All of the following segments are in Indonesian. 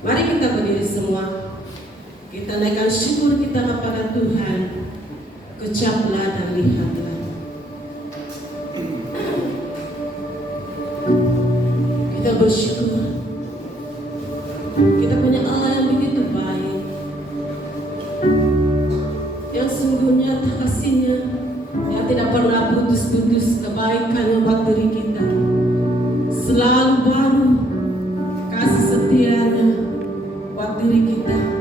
Mari kita berdiri semua. Kita naikkan syukur kita kepada Tuhan. Kecaplah dan lihatlah. Kita bersyukur. Kita punya Allah yang begitu baik, yang sungguhnya kasihnya yang tidak pernah putus-putus, kebaikannya buat diri kita selalu baru, kasih setianya buat diri kita.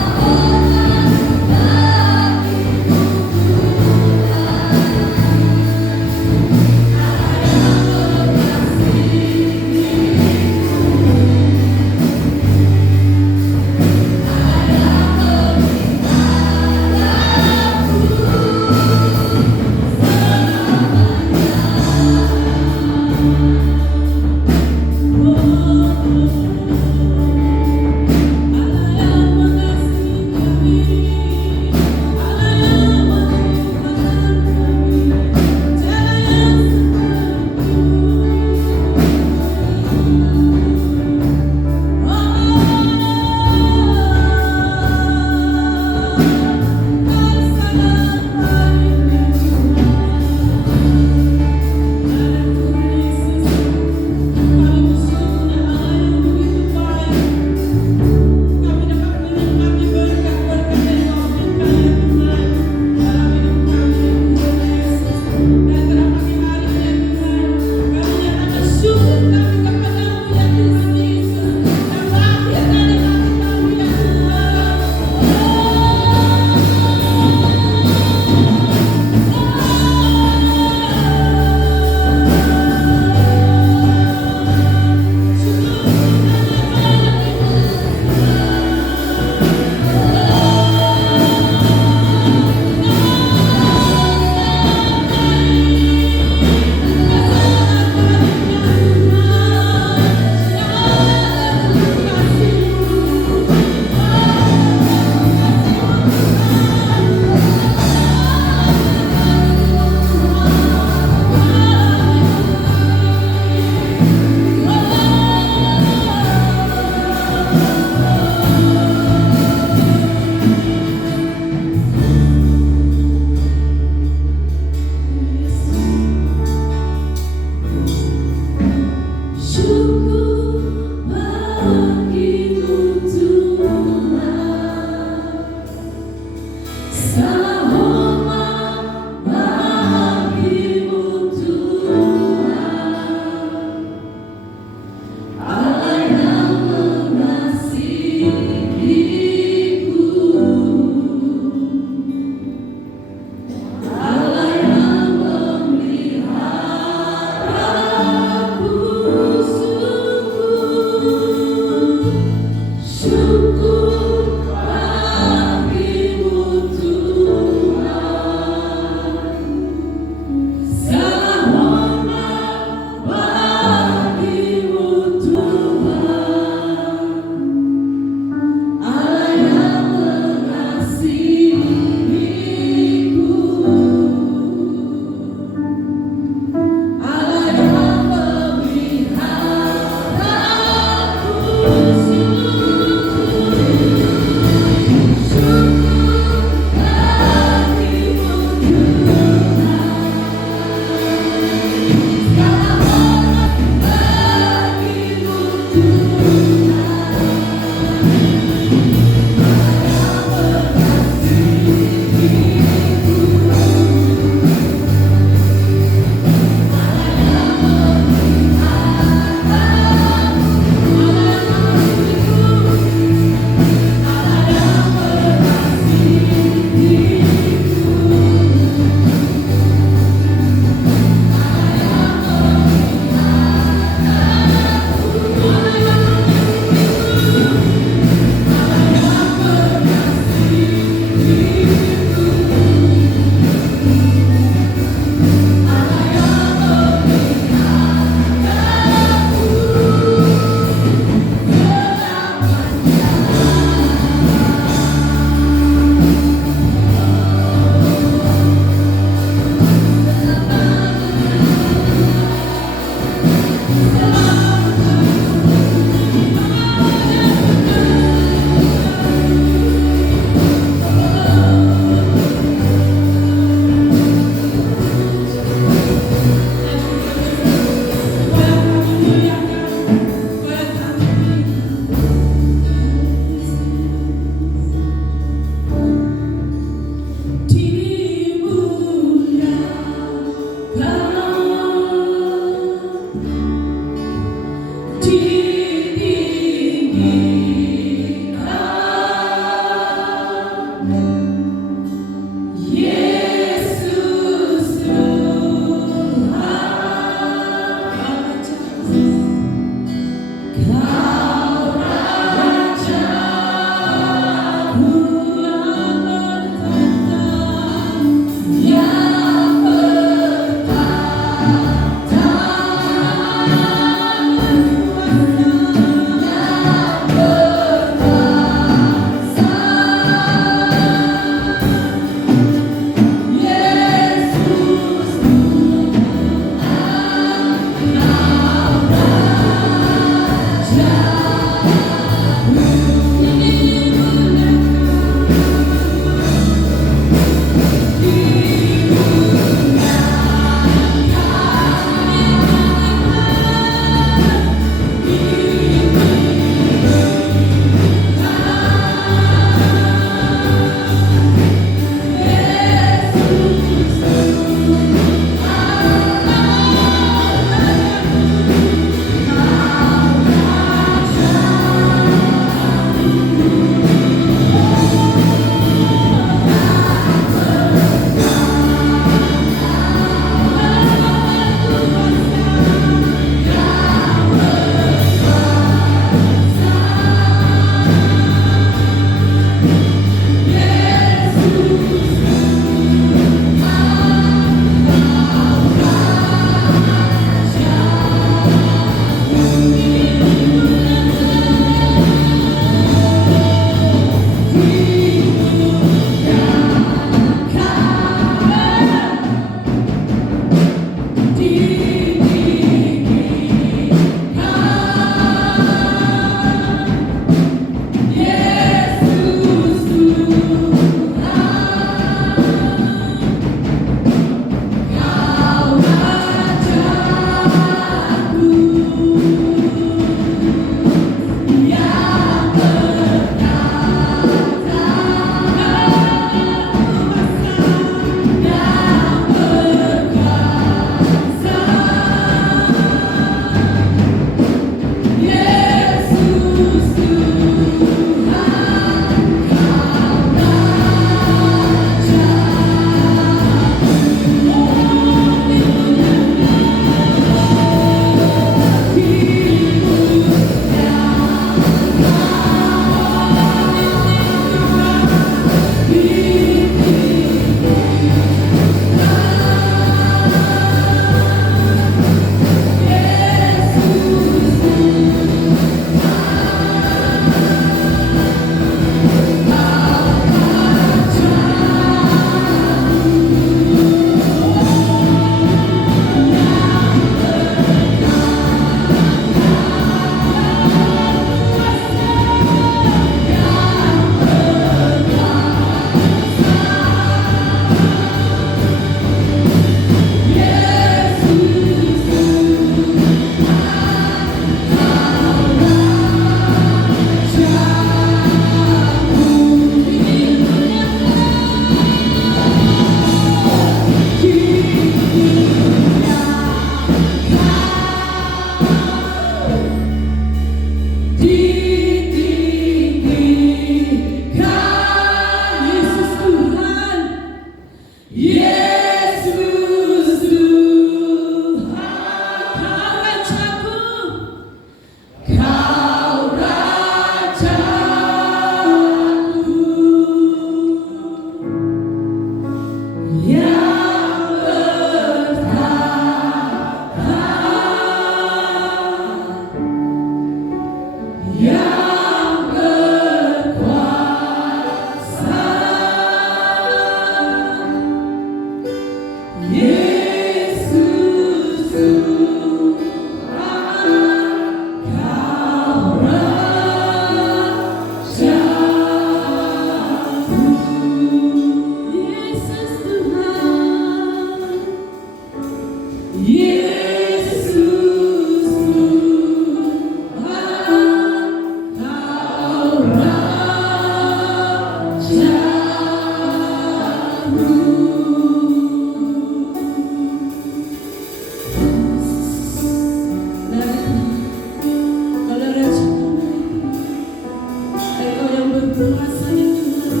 Engkau yang berkuasa ya Tuhan,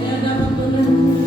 saya dapat menanggung.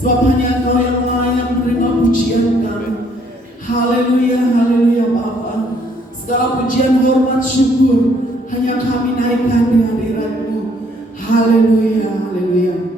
Sebab hanya Engkau yang layak menerima pujian kami. Haleluya, haleluya Bapa. Segala pujian, hormat, syukur hanya kami naikkan di hadirat-Mu. Haleluya, haleluya. Haleluya.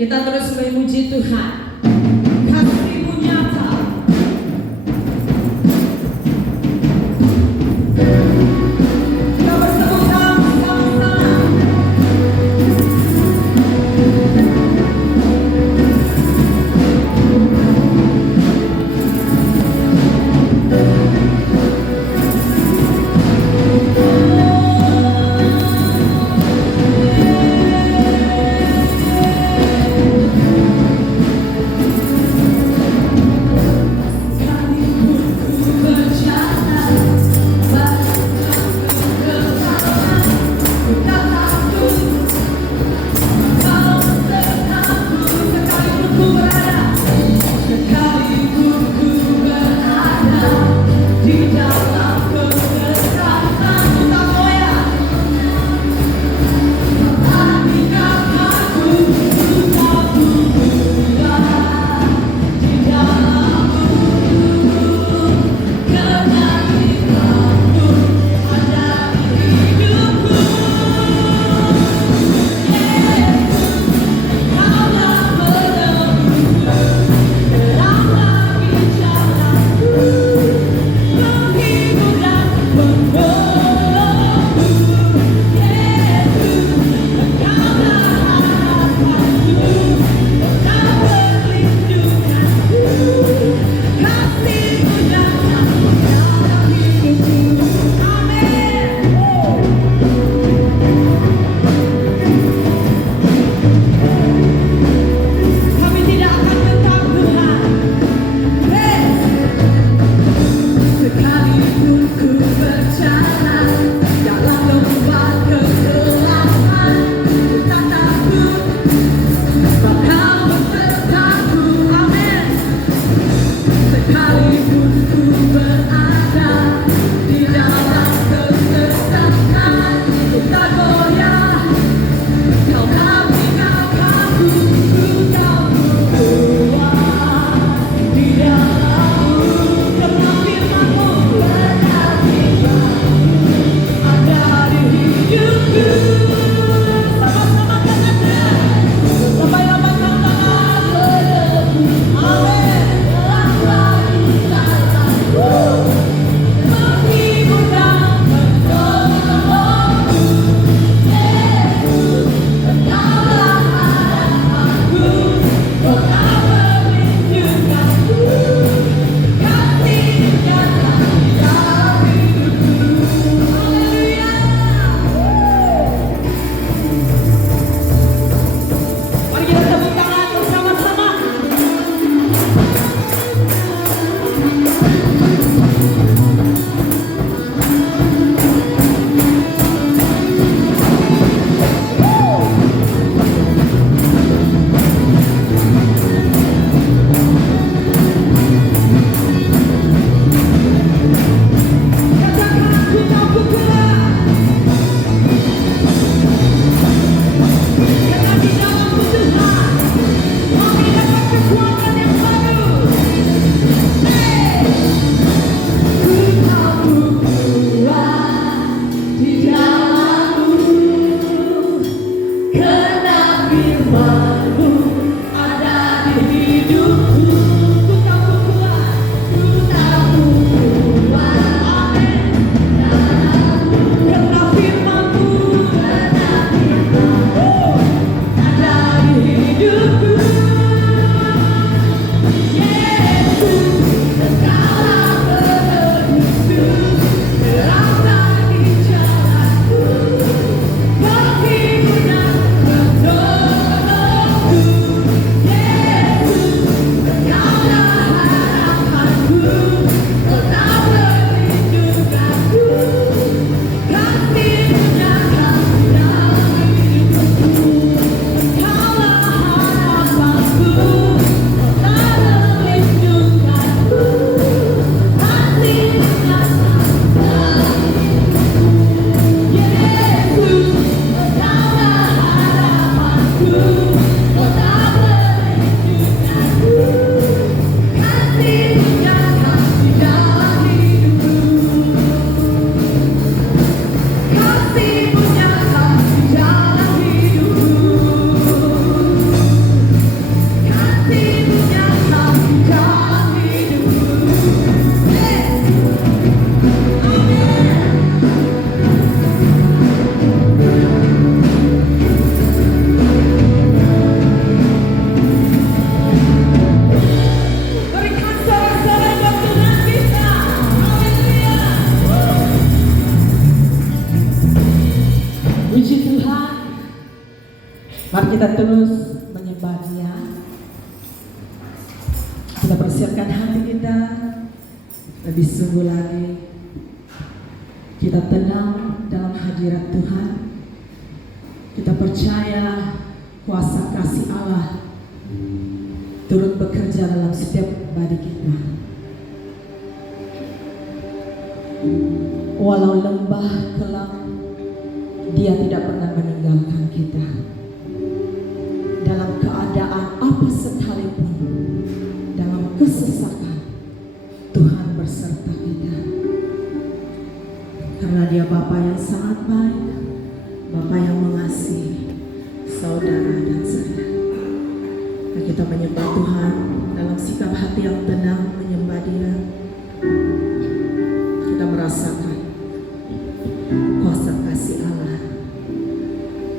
Kita terus memuji Tuhan. Kasih-Mu nyata. Kita bersama sama-sama. Mari kita terus menyembah Dia. Kita persiapkan hati kita lebih sungguh lagi. Kita tenang dalam hadirat Tuhan. Kita percaya kuasa kasih Allah turut bekerja dalam setiap pribadi kita. Walau lembah kelam, Dia tidak pernah meninggalkan kita. Dalam keadaan apa sekalipun, dalam kesesakan, Tuhan berserta kita. Karena Dia Bapa yang sangat baik, Bapa yang mengasihi saudara dan saya. Nah, kita menyembah Tuhan dalam sikap hati yang tenang, menyembah Dia. Kita merasakan kuasa kasih Allah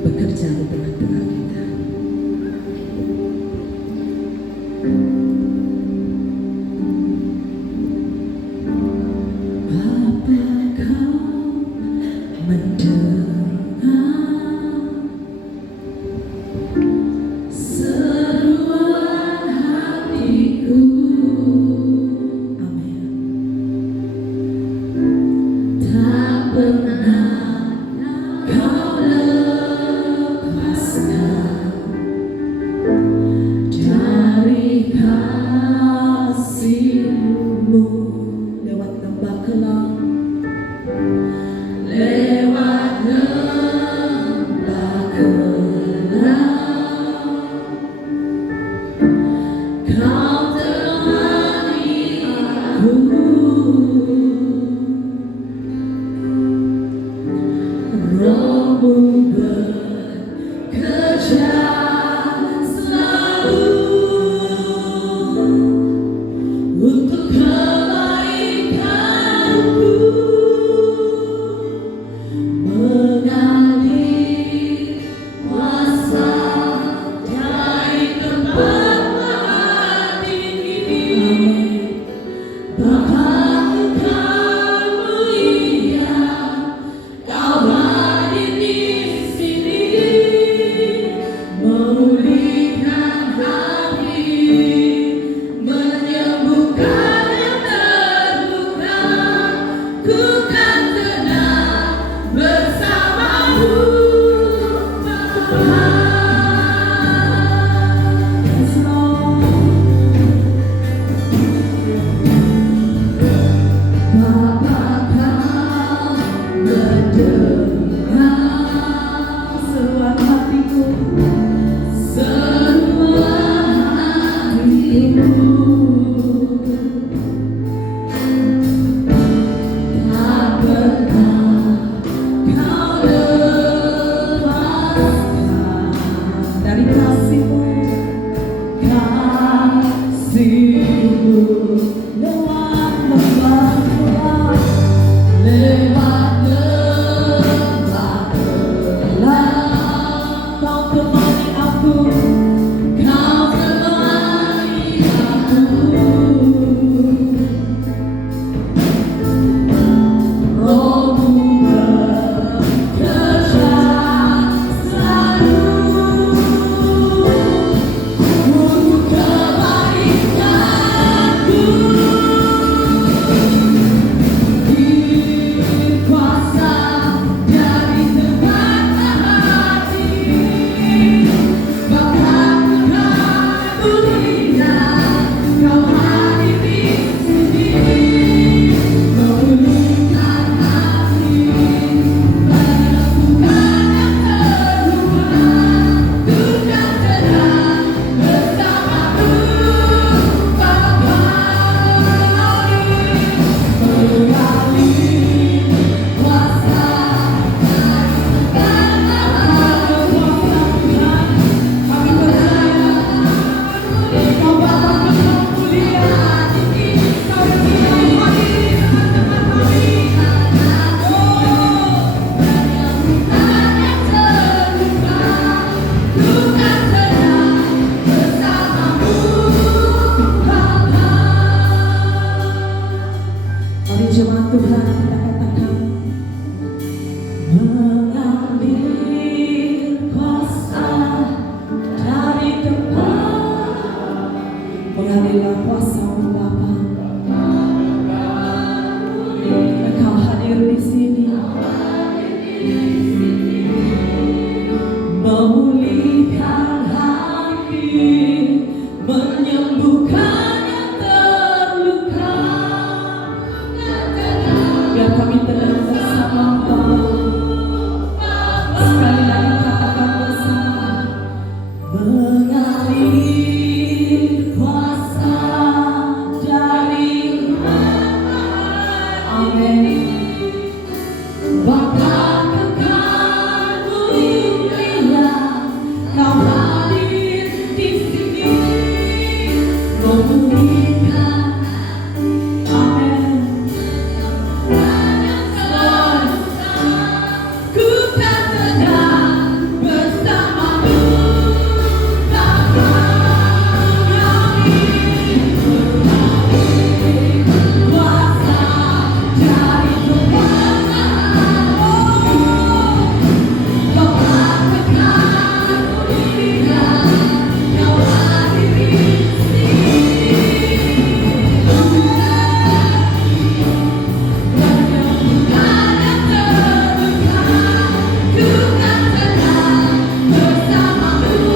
bekerja di tengah-tengah kita. Apakah mendengar seruan hatiku? Amin. Tak pernah Kau lepaskan dari kasih-Mu. Lewat lembah kelam, lewat lembah kelam, Kau temani aku. Roh-Mu bekerja selalu untuk kebaikanku, mengalir kuasa dari tempat maha tinggi. Bapa, Engkau mulia, Kau hadir di sini, memulihkan hati, menyembuhkan yang terluka. Ku kan tenang bersama-Mu, Bapa. Yes, Lord. Bapa, Kau mendengar seruan hatiku, seruan hatiku. Tak pernah Kau lepaskan memulihkan hati, menyembuhkan yang terluka. Biar kami tenang bersama-sama. Sekali lagi katakan bersama. Mengalir kuasa dari Amin. Bahkan kekal mulia, Kau hadir di sini, memulihkan. Amin. Ku kan tenang bersamamu, kuasa dari Tuhan. Kau katakan mulia, Kau hadir di sini. Menyembuhkan yang terluka, ku kan tenang bersamamu.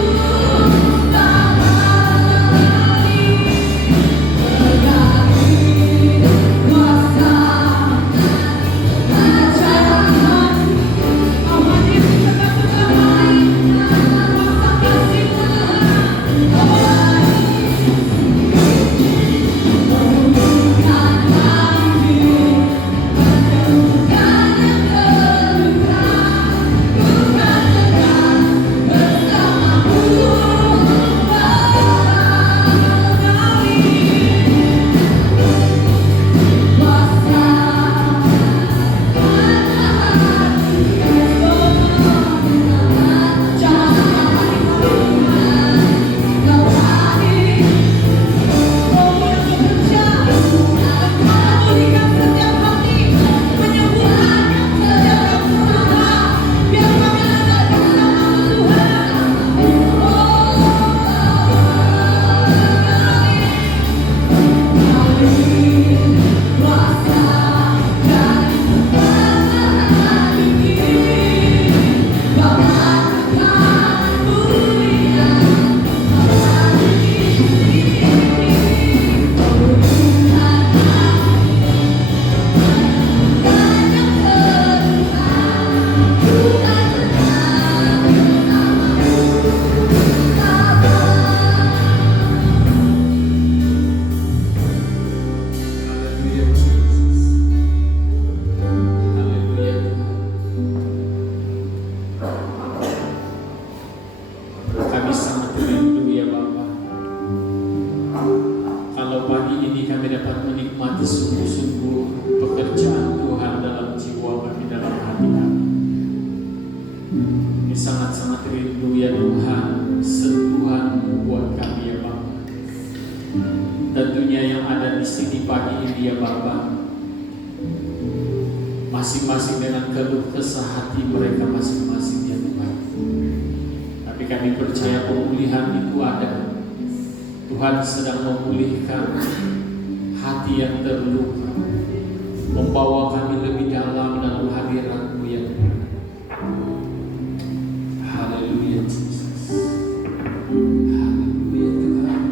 Kami sangat rindu ya Bapa. Kalau pagi ini kami dapat menikmati sungguh-sungguh pekerjaan Tuhan dalam jiwa kami, dalam hati kami. Kami sangat-sangat rindu ya Tuhan, sentuhan buat kami ya Bapa. Tentunya yang ada di sini pagi ini ya Bapa, masing-masing dengan keluh kesah hati mereka masing-masing ya Tuhan. Tapi kami percaya pemulihan itu ada. Tuhan sedang memulihkan hati yang terluka, membawa kami lebih dalam hadirat-Mu ya Tuhan. Haleluya Jesus. Haleluya Tuhan.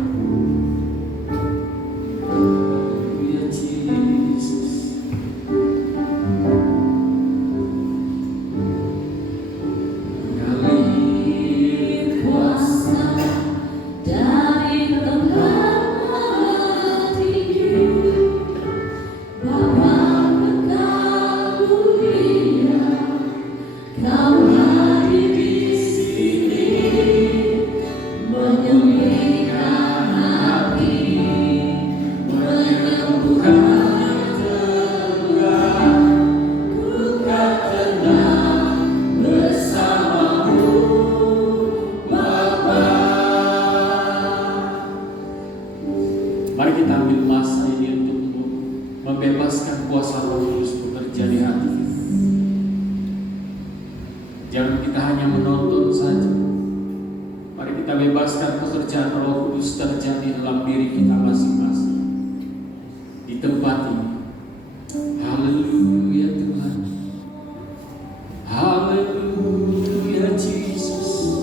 Haleluya Jesus. Mengalir kuasa dari tempat tinggi, Bapa kekal mulia, Kau hadir di sini, menyembuhkan hati, menyembuhkan yang terluka. Ku kan tenang bersamamu, Bapa. Mari kita ambil masa ini untuk membebaskan kuasa Roh Kudus bekerja di hati kita. Jangan kita hanya menonton saja. Mari kita bebaskan pekerjaan Roh Kudus terjadi dalam diri kita masing-masing di tempat ini. Haleluya Tuhan. Haleluya Jesus.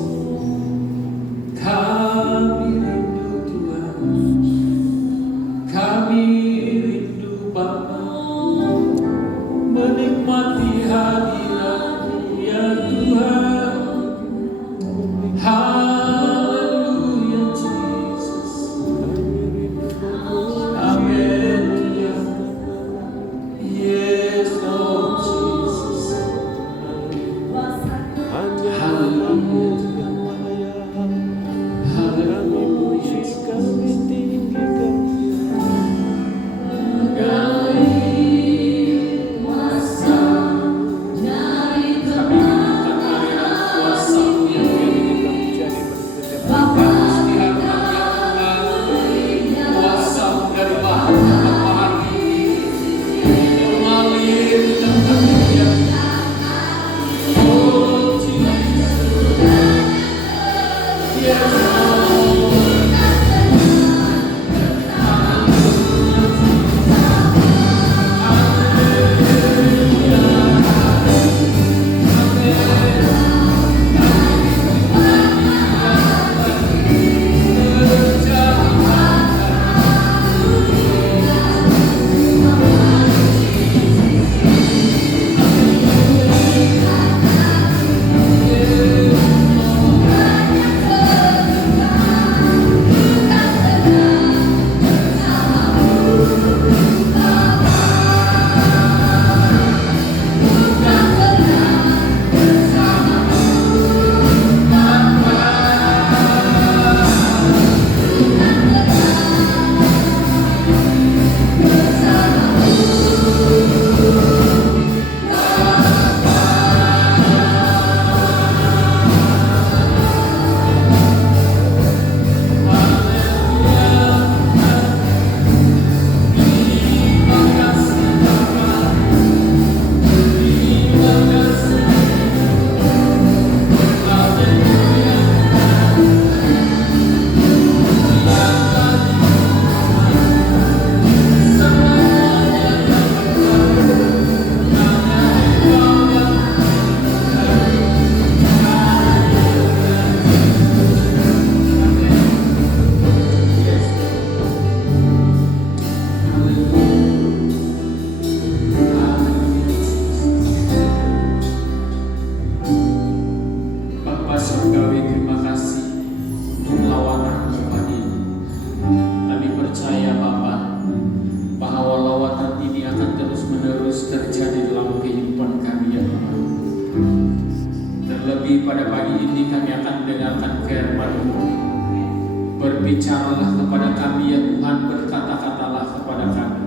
Berbicaralah kepada kami ya Tuhan, berkata-katalah kepada kami,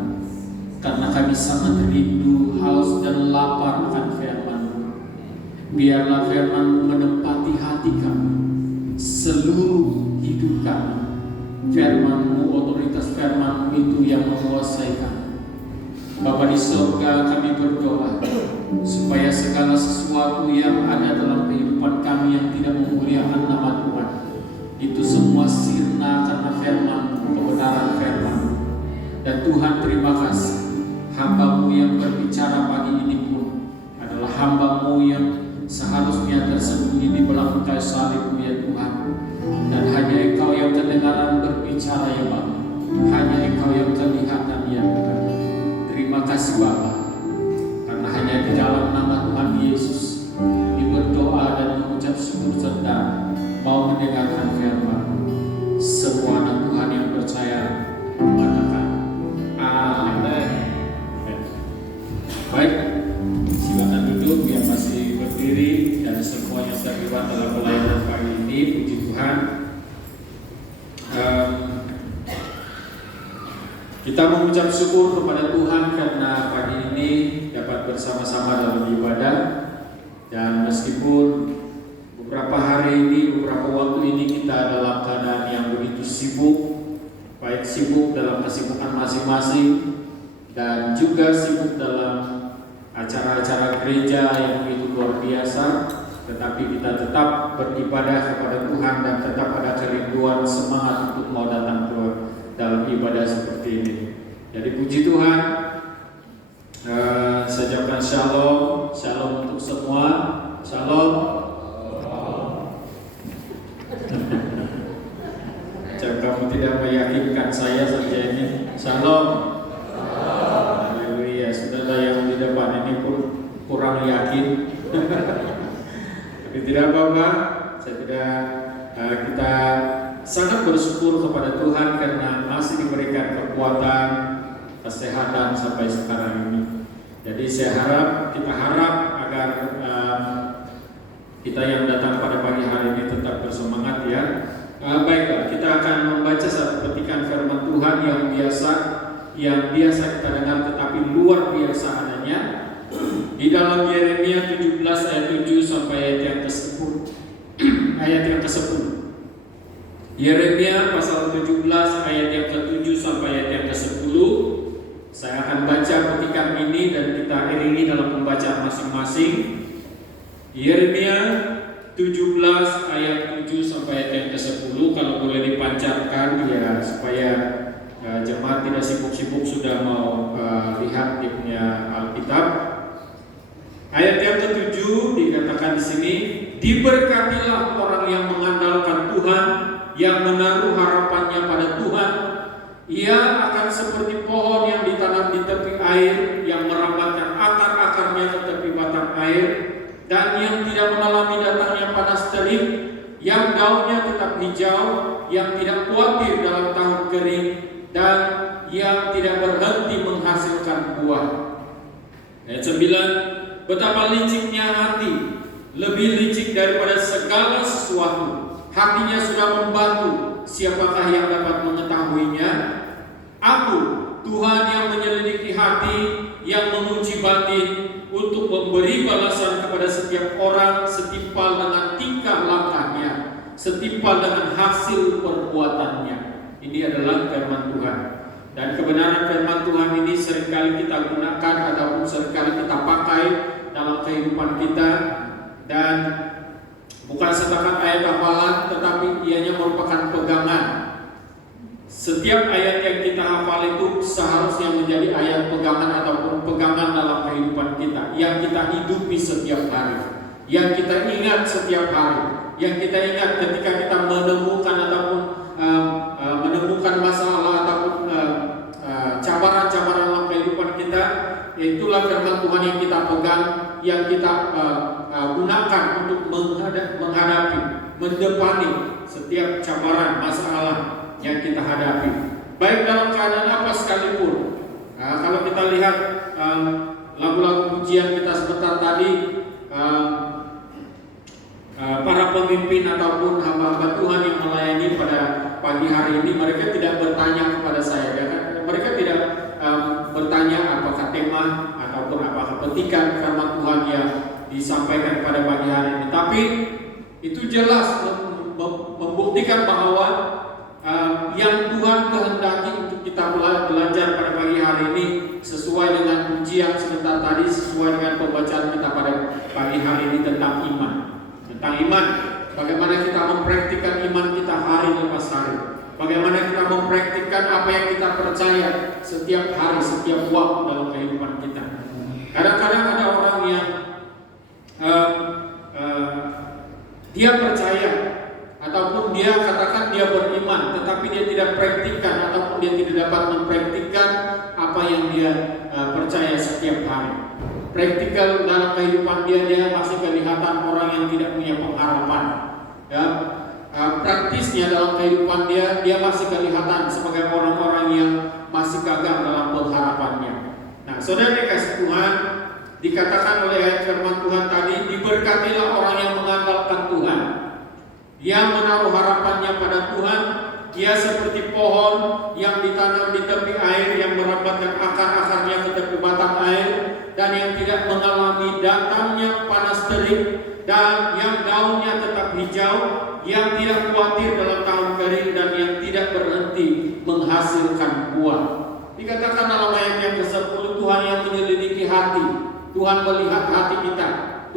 karena kami sangat rindu, haus dan lapar akan firman-Mu. Biarlah firman-Mu menempati hati kami, seluruh hidup kami. Firman-Mu, otoritas firman-Mu itu yang menguasai kami. Bapa di surga, kami berdoa supaya segala sesuatu yang ada dalam kehidupan kami yang tidak memuliakan nama Tuhan, itu semua sirna karena firman, kebenaran firman. Dan Tuhan, terima kasih, hamba-Mu yang berbicara pagi ini pun adalah hamba-Mu yang seharusnya tersembunyi di belakang kayu salib-Mu ya Tuhan. Dan hanya Engkau yang kedengaran berbicara ya Bapa, hanya Engkau yang kelihatan ya Tuhan. Terima kasih Bapa, karena hanya di dalam nama Tuhan Yesus kami berdoa dan mengucap syukur serta mau mendengarkan firman. Semua anak Tuhan yang percaya mengatakan amin. Baik, silakan duduk yang masih berdiri dan semua yang terlibat dalam pelayanan pagi ini. Puji Tuhan. Kita mengucap syukur kepada Tuhan karena pagi ini dapat bersama-sama dalam ibadah. Dan meskipun beberapa hari ini, beberapa waktu ini kita dalam keadaan yang begitu sibuk, baik sibuk dalam kesibukan masing-masing dan juga sibuk dalam acara-acara gereja yang begitu luar biasa, tetapi kita tetap beribadah kepada Tuhan dan tetap ada kerinduan semangat untuk mau datang ke dalam ibadah seperti ini. Jadi puji Tuhan. Saya ucapkan shalom, shalom untuk semua, shalom. Jika kamu tidak meyakinkan saya saja ini, shalom. Haleluya. Saudara yang di depan ini pun kurang yakin. Tapi tidak apa-apa. Kita sangat bersyukur kepada Tuhan karena masih diberikan kekuatan, kesehatan sampai sekarang ini. Jadi kita harap agar kita yang datang pada pagi hari ini tetap bersemangat ya. Baiklah, kita akan membaca satu petikan firman Tuhan yang biasa kita dengar tetapi luar biasa adanya di dalam Yeremia 17 ayat 7 sampai ayat yang ke-10. Ayat yang ke-10. Yeremia pasal 17 ayat yang ke-7 sampai ayat yang ke-10. Saya akan baca petikan ini dan kita iringi dalam pembacaan masing-masing. Yeremia 17 ayat 7 sampai ayat yang ke-10. Diberkatilah orang yang mengandalkan Tuhan, yang menaruh harapannya pada Tuhan. Ia akan seperti pohon yang ditanam di tepi air, yang merambatkan akar-akarnya ke tepi batang air, dan yang tidak mengalami datangnya panas terik, yang daunnya tetap hijau, yang tidak khawatir dalam tahun kering, dan yang tidak berhenti menghasilkan buah. Ayat 9, betapa liciknya hati, lebih licik daripada segala sesuatu. Hatinya sudah membatu, siapakah yang dapat mengetahuinya? Aku, Tuhan yang menyelidiki hati, yang menguji batin, untuk memberi balasan kepada setiap orang setimpal dengan tingkah langkahnya, setimpal dengan hasil perbuatannya. Ini adalah firman Tuhan. Dan kebenaran firman Tuhan ini seringkali kita gunakan ataupun seringkali kita pakai dalam kehidupan kita, dan bukan setakat ayat hafalan, tetapi ianya merupakan pegangan. Setiap ayat yang kita hafal itu seharusnya menjadi ayat pegangan ataupun pegangan dalam kehidupan kita, yang kita hidupi setiap hari, yang kita ingat setiap hari, yang kita ingat ketika kita menemukan ataupun menemukan masalah ataupun cabaran-cabaran dalam kehidupan kita. Itulah firman Tuhan yang kita pegang, yang kita gunakan untuk menghadapi, mendepani setiap cabaran, masalah yang kita hadapi, baik dalam keadaan apa sekalipun. Kalau kita lihat lagu-lagu pujian kita sebentar tadi, para pemimpin ataupun hamba-hamba Tuhan yang melayani pada pagi hari ini, mereka tidak bertanya kepada saya, ya kan? Mereka tidak bertanya apakah tema ataupun apakah petikan firman Tuhan yang disampaikan pada pagi hari ini, tapi itu jelas membuktikan bahwa yang Tuhan kehendaki untuk kita belajar pada pagi hari ini sesuai dengan pujian sebentar tadi, sesuai dengan pembacaan kita pada pagi hari ini tentang iman. Tentang iman, bagaimana kita mempraktikkan iman kita hari lepas hari, bagaimana kita mempraktikkan apa yang kita percaya setiap hari, setiap waktu dalam kehidupan kita. Kadang-kadang ada orang yang dia percaya ataupun dia katakan dia beriman, tetapi dia tidak praktikkan ataupun dia tidak dapat mempraktikkan apa yang dia percaya setiap hari. Praktikal dalam kehidupan dia masih kelihatan orang yang tidak punya pengharapan. Ya, praktisnya dalam kehidupan dia masih kelihatan sebagai orang-orang yang masih gagal dalam pengharapannya. Nah, saudara dikasih Tuhan, dikatakan oleh ayat firman Tuhan tadi, diberkatilah orang yang mengandalkan Tuhan, yang menaruh harapannya pada Tuhan. Dia seperti pohon yang ditanam di tepi air, yang merambatkan akar-akarnya ke tepi batang air, dan yang tidak mengalami datangnya panas terik, dan yang daunnya tetap hijau, yang tidak khawatir dalam tahun kering, dan yang tidak berhenti menghasilkan buah. Dikatakan dalam ayat yang ke-10, Tuhan yang menyelidiki hati. Tuhan melihat hati kita,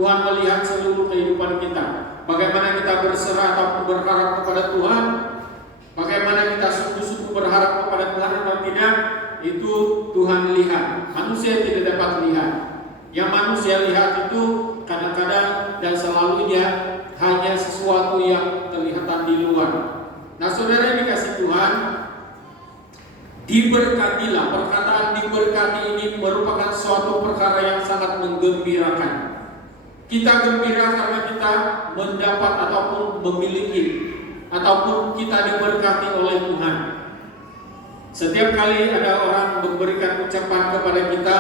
Tuhan melihat seluruh kehidupan kita. Bagaimana kita berserah ataupun berharap kepada Tuhan, bagaimana kita sungguh-sungguh berharap kepada Tuhan atau tidak, itu Tuhan lihat. Manusia tidak dapat lihat. Yang manusia lihat itu kadang-kadang dan selalunya hanya sesuatu yang kelihatan di luar. Nah, saudara yang dikasih Tuhan, diberkatilah. Perkataan diberkati ini merupakan suatu perkara yang sangat menggembirakan. Kita gembira karena kita mendapat ataupun memiliki ataupun kita diberkati oleh Tuhan. Setiap kali ada orang memberikan ucapan kepada kita,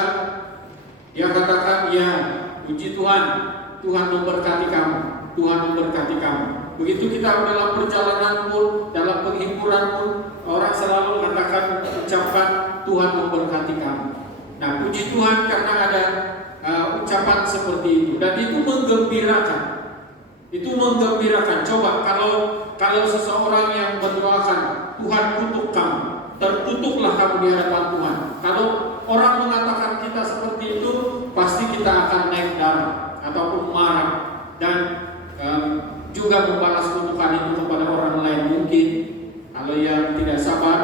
dia katakan, ya puji Tuhan, Tuhan memberkati kamu, Tuhan memberkati kamu. Begitu kita dalam perjalanan pun, dalam penghiburan pun, orang selalu katakan, ucapan Tuhan memberkati kamu. Nah, puji Tuhan karena ada ucapan seperti itu, dan itu menggembirakan. Itu menggembirakan. Coba kalau seseorang yang berdoakan, Tuhan kutuk kamu, terkutuklah kamu di hadapan Tuhan. Kalau orang mengatakan kita seperti itu, pasti kita akan naik darah ataupun marah, dan juga membalas kutukan itu kepada orang lain mungkin. Kalau yang tidak sabar,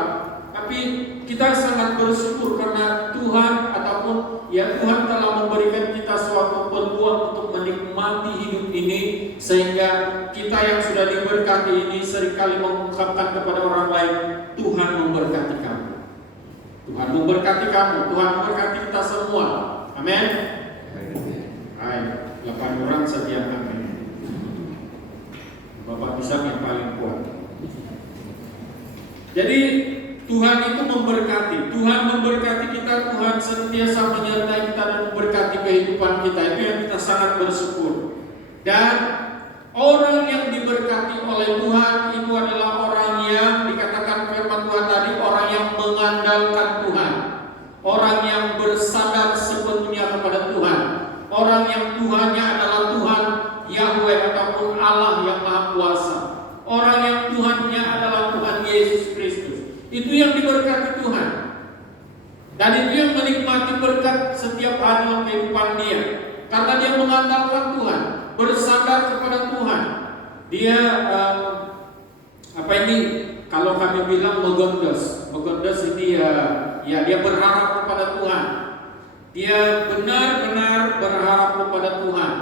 tapi kita sangat bersyukur karena Tuhan ataupun ya Tuhan telah memberikan kita suatu peluang untuk menikmati hidup ini, sehingga ini seringkali mengungkapkan kepada orang lain, Tuhan memberkati kamu. Tuhan memberkati kamu, Tuhan memberkati kita semua. Amin. Baik, 8 orang saja amin. Bapak bisa yang paling kuat. Jadi Tuhan itu memberkati. Tuhan memberkati kita. Tuhan senantiasa menyertai kita dan memberkati kehidupan kita. Itu yang kita sangat bersyukur. Dan orang yang diberkati oleh Tuhan itu adalah orang yang dikatakan firman Tuhan tadi, orang yang mengandalkan Tuhan, orang yang bersandar sepenuhnya kepada Tuhan, orang yang Tuhannya adalah Tuhan Yahweh ataupun Allah yang Maha Kuasa, orang yang Tuhannya adalah Tuhan Yesus Kristus. Itu yang diberkati Tuhan, dan itu yang menikmati berkat setiap hari dalam kehidupan dia, karena dia mengandalkan Tuhan, bersandar kepada Tuhan. Dia kalau kami bilang megondos ini ya dia berharap kepada Tuhan. Dia benar-benar berharap kepada Tuhan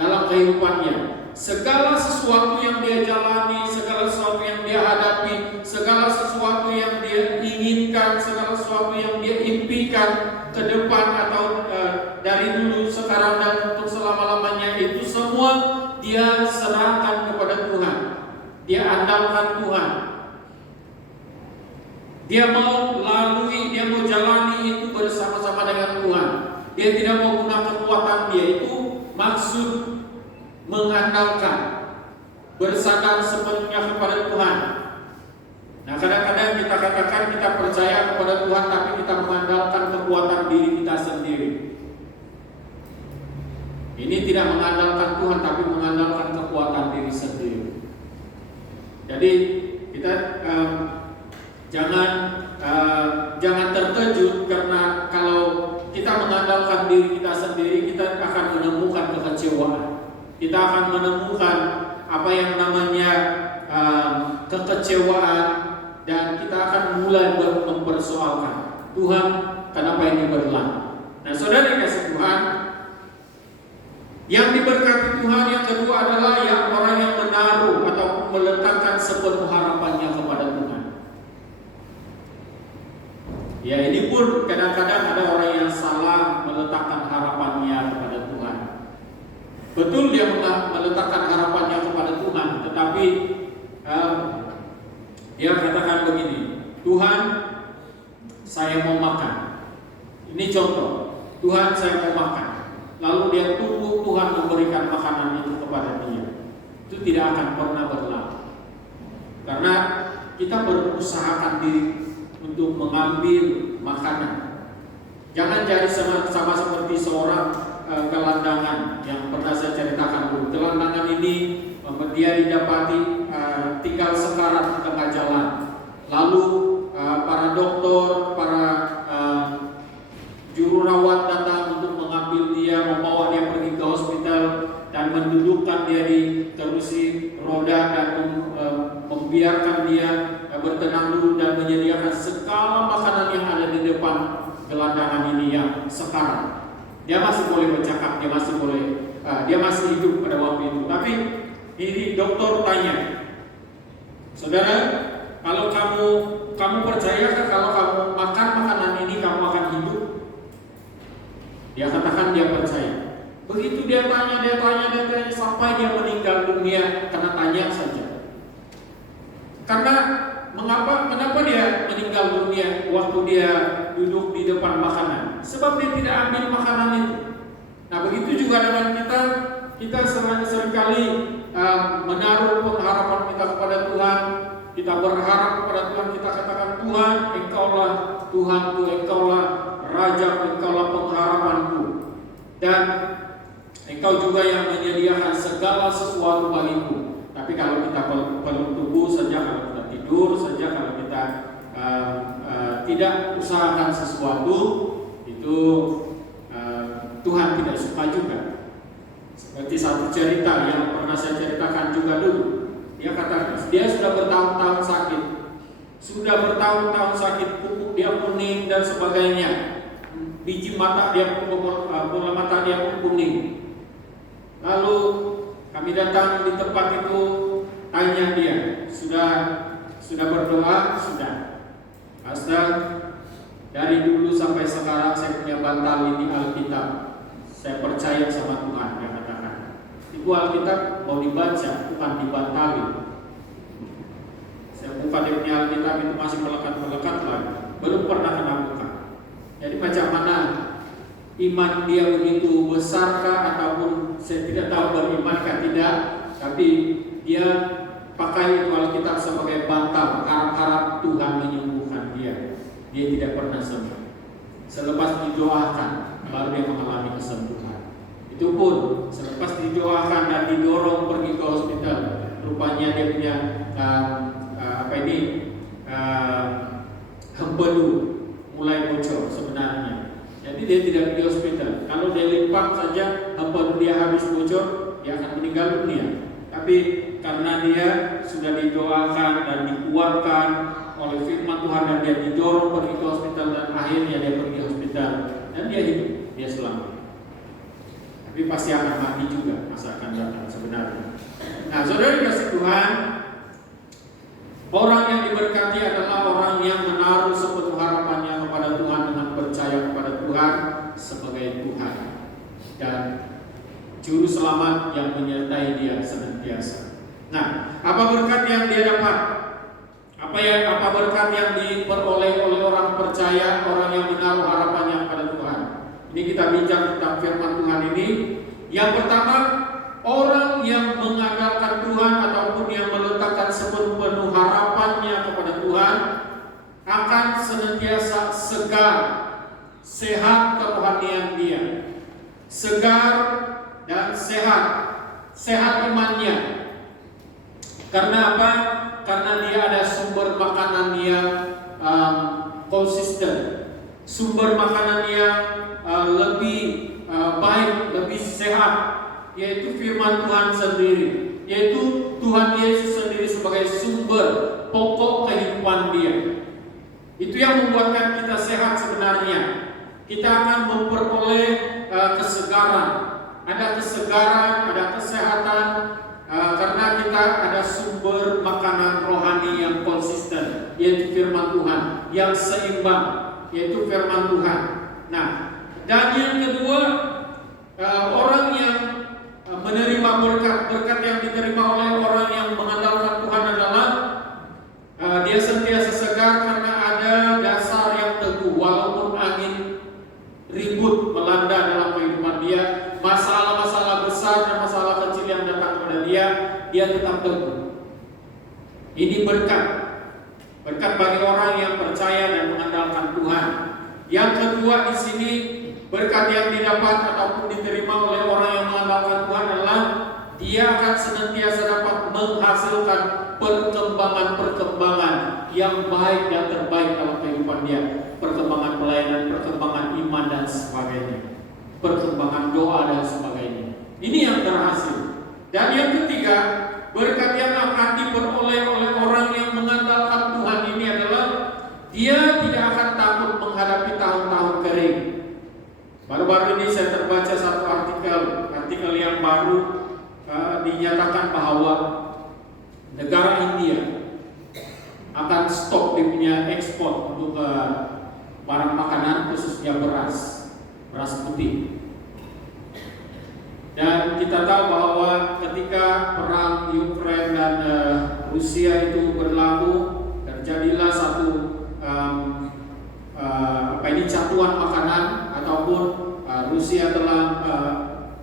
dalam kehidupannya. Segala sesuatu yang dia jalani, segala sesuatu yang dia hadapi, segala sesuatu yang dia inginkan, segala sesuatu yang dia impikan ke depan atau dari dulu, sekarang dan untuk selama-lamanya, itu semua dia serahkan kepada Tuhan. Dia andalkan Tuhan. Dia mau lalui, dia mau jalani itu bersama-sama dengan Tuhan. Dia tidak mau guna kekuatan dia. Itu maksud mengandalkan, bersandar sepenuhnya kepada Tuhan. Nah, kadang-kadang kita katakan kita percaya kepada Tuhan, tapi kita mengandalkan kekuatan diri kita sendiri. Ini tidak mengandalkan Tuhan, tapi mengandalkan kekuatan diri sendiri. Jadi kita jangan terkejut, karena kalau kita mengandalkan diri kita sendiri, kita akan menemukan kekecewaan. Kita akan menemukan apa yang namanya kekecewaan, dan kita akan mulai mempersoalkan, Tuhan, kenapa ini berlaku? Nah, saudara kasih Tuhan, yang diberkati Tuhan yang kedua adalah yang orang yang menaruh atau meletakkan sepenuh harapannya kepada Tuhan. Ya, ini pun kadang-kadang ada orang yang salah meletakkan harapannya kepada Tuhan. Betul dia meletakkan harapannya kepada Tuhan, tetapi dia katakan begini, Tuhan, saya mau makan. Ini contoh, Tuhan, saya mau makan. Lalu dia tunggu Tuhan memberikan makanan itu kepada dia. Itu tidak akan pernah berlaku, karena kita berusahakan diri untuk mengambil makanan. Jangan jadi sama seperti seorang gelandangan yang pernah saya ceritakan dulu. Gelandangan ini dia didapati tinggal sekarat di tengah jalan. Lalu para dokter, para juru rawat datang untuk mengambil dia, membawa dia pergi ke hospital dan mendudukkan dia di kerusi roda dan membiarkan dia bertenang dulu dan menyediakan segala makanan yang ada di depan gelandangan ini yang sekarat. Dia masih boleh bercakap, dia masih hidup pada waktu itu. Tapi ini dokter tanya, saudara, kalau kamu percayakah kalau kamu makan makanan ini kamu akan hidup? Dia katakan dia percaya. Begitu dia tanya sampai dia meninggal dunia karena tanya saja. Karena kenapa dia meninggal dunia waktu dia duduk di depan makanan? Sebab dia tidak ambil makanan itu. Nah, begitu juga dengan kita seringkali menaruh pengharapan kita kepada Tuhan. Kita berharap kepada Tuhan, kita katakan, Tuhan, Engkaulah Tuhanku, Engkaulah Raja, Engkaulah pengharapanku, dan Engkau juga yang menyediakan segala sesuatu bagiku. Tapi kalau kita perlu tubuh saja, kalau kita tidur saja, kalau kita tidak usahakan sesuatu, itu Tuhan tidak suka juga. Seperti satu cerita yang pernah saya ceritakan juga dulu. Dia katakan, dia sudah bertahun-tahun sakit, pupuk dia kuning dan sebagainya. Biji mata dia, bola mata dia pun kuning. Lalu kami datang di tempat itu, tanya dia, sudah berdoa? Sudah. Pastor, dari dulu sampai sekarang saya punya bantal ini Alkitab. Saya percaya sama Tuhan, dia katakan. Itu Alkitab mau dibaca, bukan dibantalin. Saya buka dia punya Alkitab itu masih melekat-melekat lagi. Belum pernah kena buka. Jadi macam mana iman dia begitu besarkah ataupun saya tidak tahu berimankah tidak, tapi dia pakai itu Alkitab sebagai bantal, harap-harap Tuhan menyembuhkan dia. Dia tidak pernah sembuh. Selepas didoakan, baru dia mengalami kesembuhan. Itu pun selepas didoakan dan didorong pergi ke hospital, rupanya dia punya empedu mulai bocor sebenarnya. Jadi dia tidak di hospital. Kalau dia limpah saja empedu dia habis bocor, dia akan meninggal dunia. Tapi karena dia sudah didoakan dan dikuatkan oleh firman Tuhan dan dia didorong pergi ke hospital dan akhirnya dia pergi hospital dan dia hidup, dia selamat. Tapi pasti akan mati juga masa akan datang sebenarnya. Nah, saudara kasih Tuhan, orang yang diberkati adalah orang yang menaruh sepenuh harapannya kepada Tuhan dengan percaya kepada Tuhan sebagai Tuhan dan juru selamat yang menyertai dia senantiasa. Nah, apa berkat yang dia dapat? Apa berkat yang diperoleh oleh orang percaya, orang yang menaruh harapannya kepada Tuhan? Ini kita bincang tentang firman Tuhan ini. Yang pertama, orang yang mengandalkan Tuhan ataupun yang meletakkan sepenuh harapannya kepada Tuhan akan senantiasa segar, sehat kerohanian dia, segar dan sehat imannya. Karena apa? Karena dia ada sumber makanan yang konsisten, sumber makanan yang lebih baik, lebih sehat, yaitu firman Tuhan sendiri, yaitu Tuhan Yesus sendiri sebagai sumber pokok kehidupan dia. Itu yang membuatkan kita sehat sebenarnya. Kita akan memperoleh kesegaran, ada kesehatan, karena kita ada sumber makanan rohani yang konsisten, yaitu firman Tuhan, yang seimbang, yaitu firman Tuhan. Nah, dan yang kedua, orang yang menerima berkat yang diterima oleh orang yang mengandalkan Tuhan adalah dia sentiasa segar karena ada dasar yang teguh. Walaupun angin ribut melanda dalam kehidupan dia, masalah-masalah besar dan masalah kecil yang datang kepada dia tetap teguh. Ini berkat bagi orang yang percaya dan mengandalkan Tuhan. Yang kedua di sini, berkat yang didapat ataupun diterima oleh orang yang mengandalkan Tuhan adalah dia akan senantiasa dapat menghasilkan perkembangan yang baik dan terbaik dalam kehidupan dia. Perkembangan pelayanan, perkembangan iman dan sebagainya, perkembangan doa dan sebagainya. Ini yang terhasil. Dan yang ketiga, berkat yang akan diperoleh oleh orang yang mengandalkan Tuhan ini adalah dia tidak akan takut menghadapi tahun-tahun kering. Baru-baru ini saya terbaca satu artikel yang baru dinyatakan bahwa negara India akan stop dia punya ekspor untuk barang makanan, khususnya beras putih. Dan kita tahu bahwa ketika perang Ukraina dan Rusia itu berlaku, terjadilah satu catuan makanan ataupun Rusia telah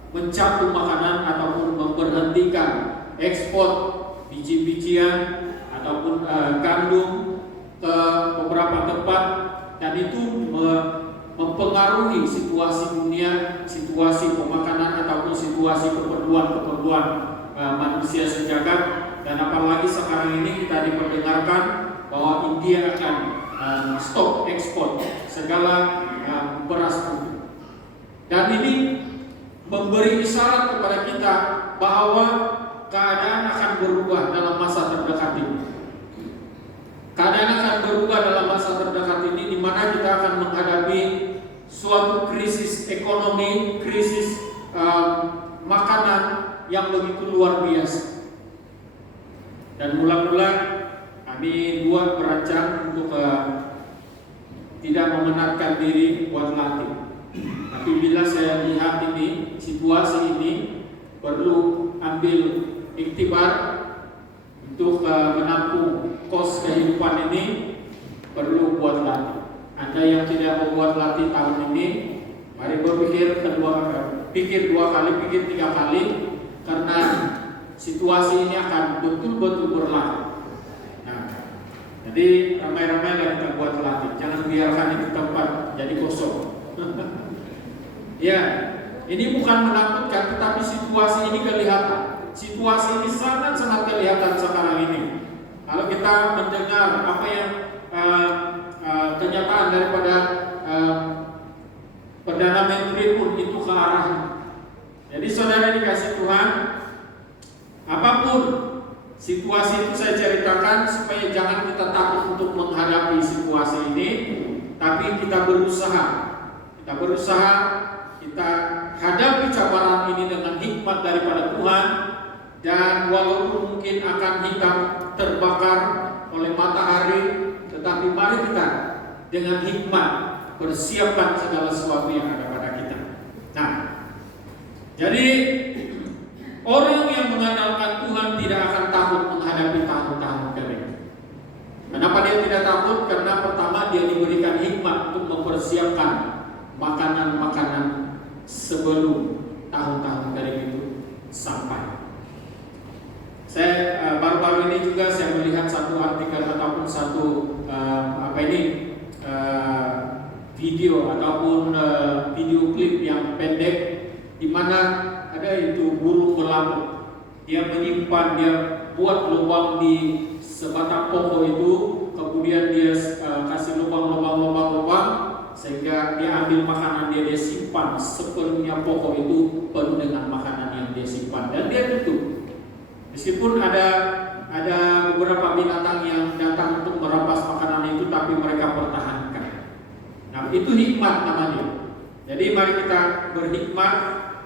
mencatu makanan ataupun memberhentikan ekspor biji-bijian ataupun gandum ke beberapa tempat, dan itu mempengaruhi situasi dunia, situasi pemakanan ataupun situasi keperluan manusia sejagat. Dan apalagi sekarang ini kita diperdengarkan bahwa India akan stop ekspor segala beras putih. Dan ini memberi isyarat kepada kita bahwa keadaan akan berubah dalam masa terdekat ini. Keadaan akan berubah dalam masa terdekat ini, di mana kita akan menghadapi suatu krisis ekonomi, krisis makanan yang begitu luar biasa. Dan mula-mula kami buat berancang untuk tidak memenatkan diri buat latih. Tapi bila saya lihat ini, situasi ini perlu ambil iktibar untuk menampung kos kehidupan ini, perlu buat latih. Anda yang tidak membuat latih tahun ini, mari berpikir pikir 2 kali, pikir 3 kali, karena situasi ini akan betul-betul berlalu. Nah, jadi ramai-ramai kita buat latih, jangan biarkan itu tempat jadi kosong. Ya, ini bukan menakutkan, tetapi situasi ini kelihatan. Situasi ini sangat-sangat kelihatan sekarang ini. Kalau kita mendengar apa yang kenyataan daripada Perdana Menteri pun itu ke arahnya. Jadi saudara dikasih Tuhan, apapun situasi itu saya ceritakan supaya jangan kita takut untuk menghadapi situasi ini, tapi kita berusaha, kita hadapi cabaran ini dengan hikmat daripada Tuhan. Dan walaupun mungkin akan hitam terbakar oleh matahari, tetapi mari kita dengan hikmat persiapkan segala sesuatu yang ada pada kita. Nah, jadi orang yang mengandalkan Tuhan tidak akan takut menghadapi tahun-tahun kering. Kenapa dia tidak takut? Karena pertama dia diberikan hikmat untuk mempersiapkan makanan-makanan sebelum tahun-tahun kering itu sampai. Saya baru-baru ini juga saya melihat satu artikel ataupun satu video ataupun video klip yang pendek di mana ada itu burung melambung. Dia menyimpan, dia buat lubang di sebatang pokok itu, kemudian dia kasih lubang sehingga dia ambil makanan dia simpan sepenuhnya pokok itu penuh dengan makanan yang dia simpan dan dia tutup. Meskipun ada beberapa binatang yang datang untuk merampas makanan itu, tapi mereka pertahankan. Nah, itu hikmat namanya. Jadi mari kita berhikmat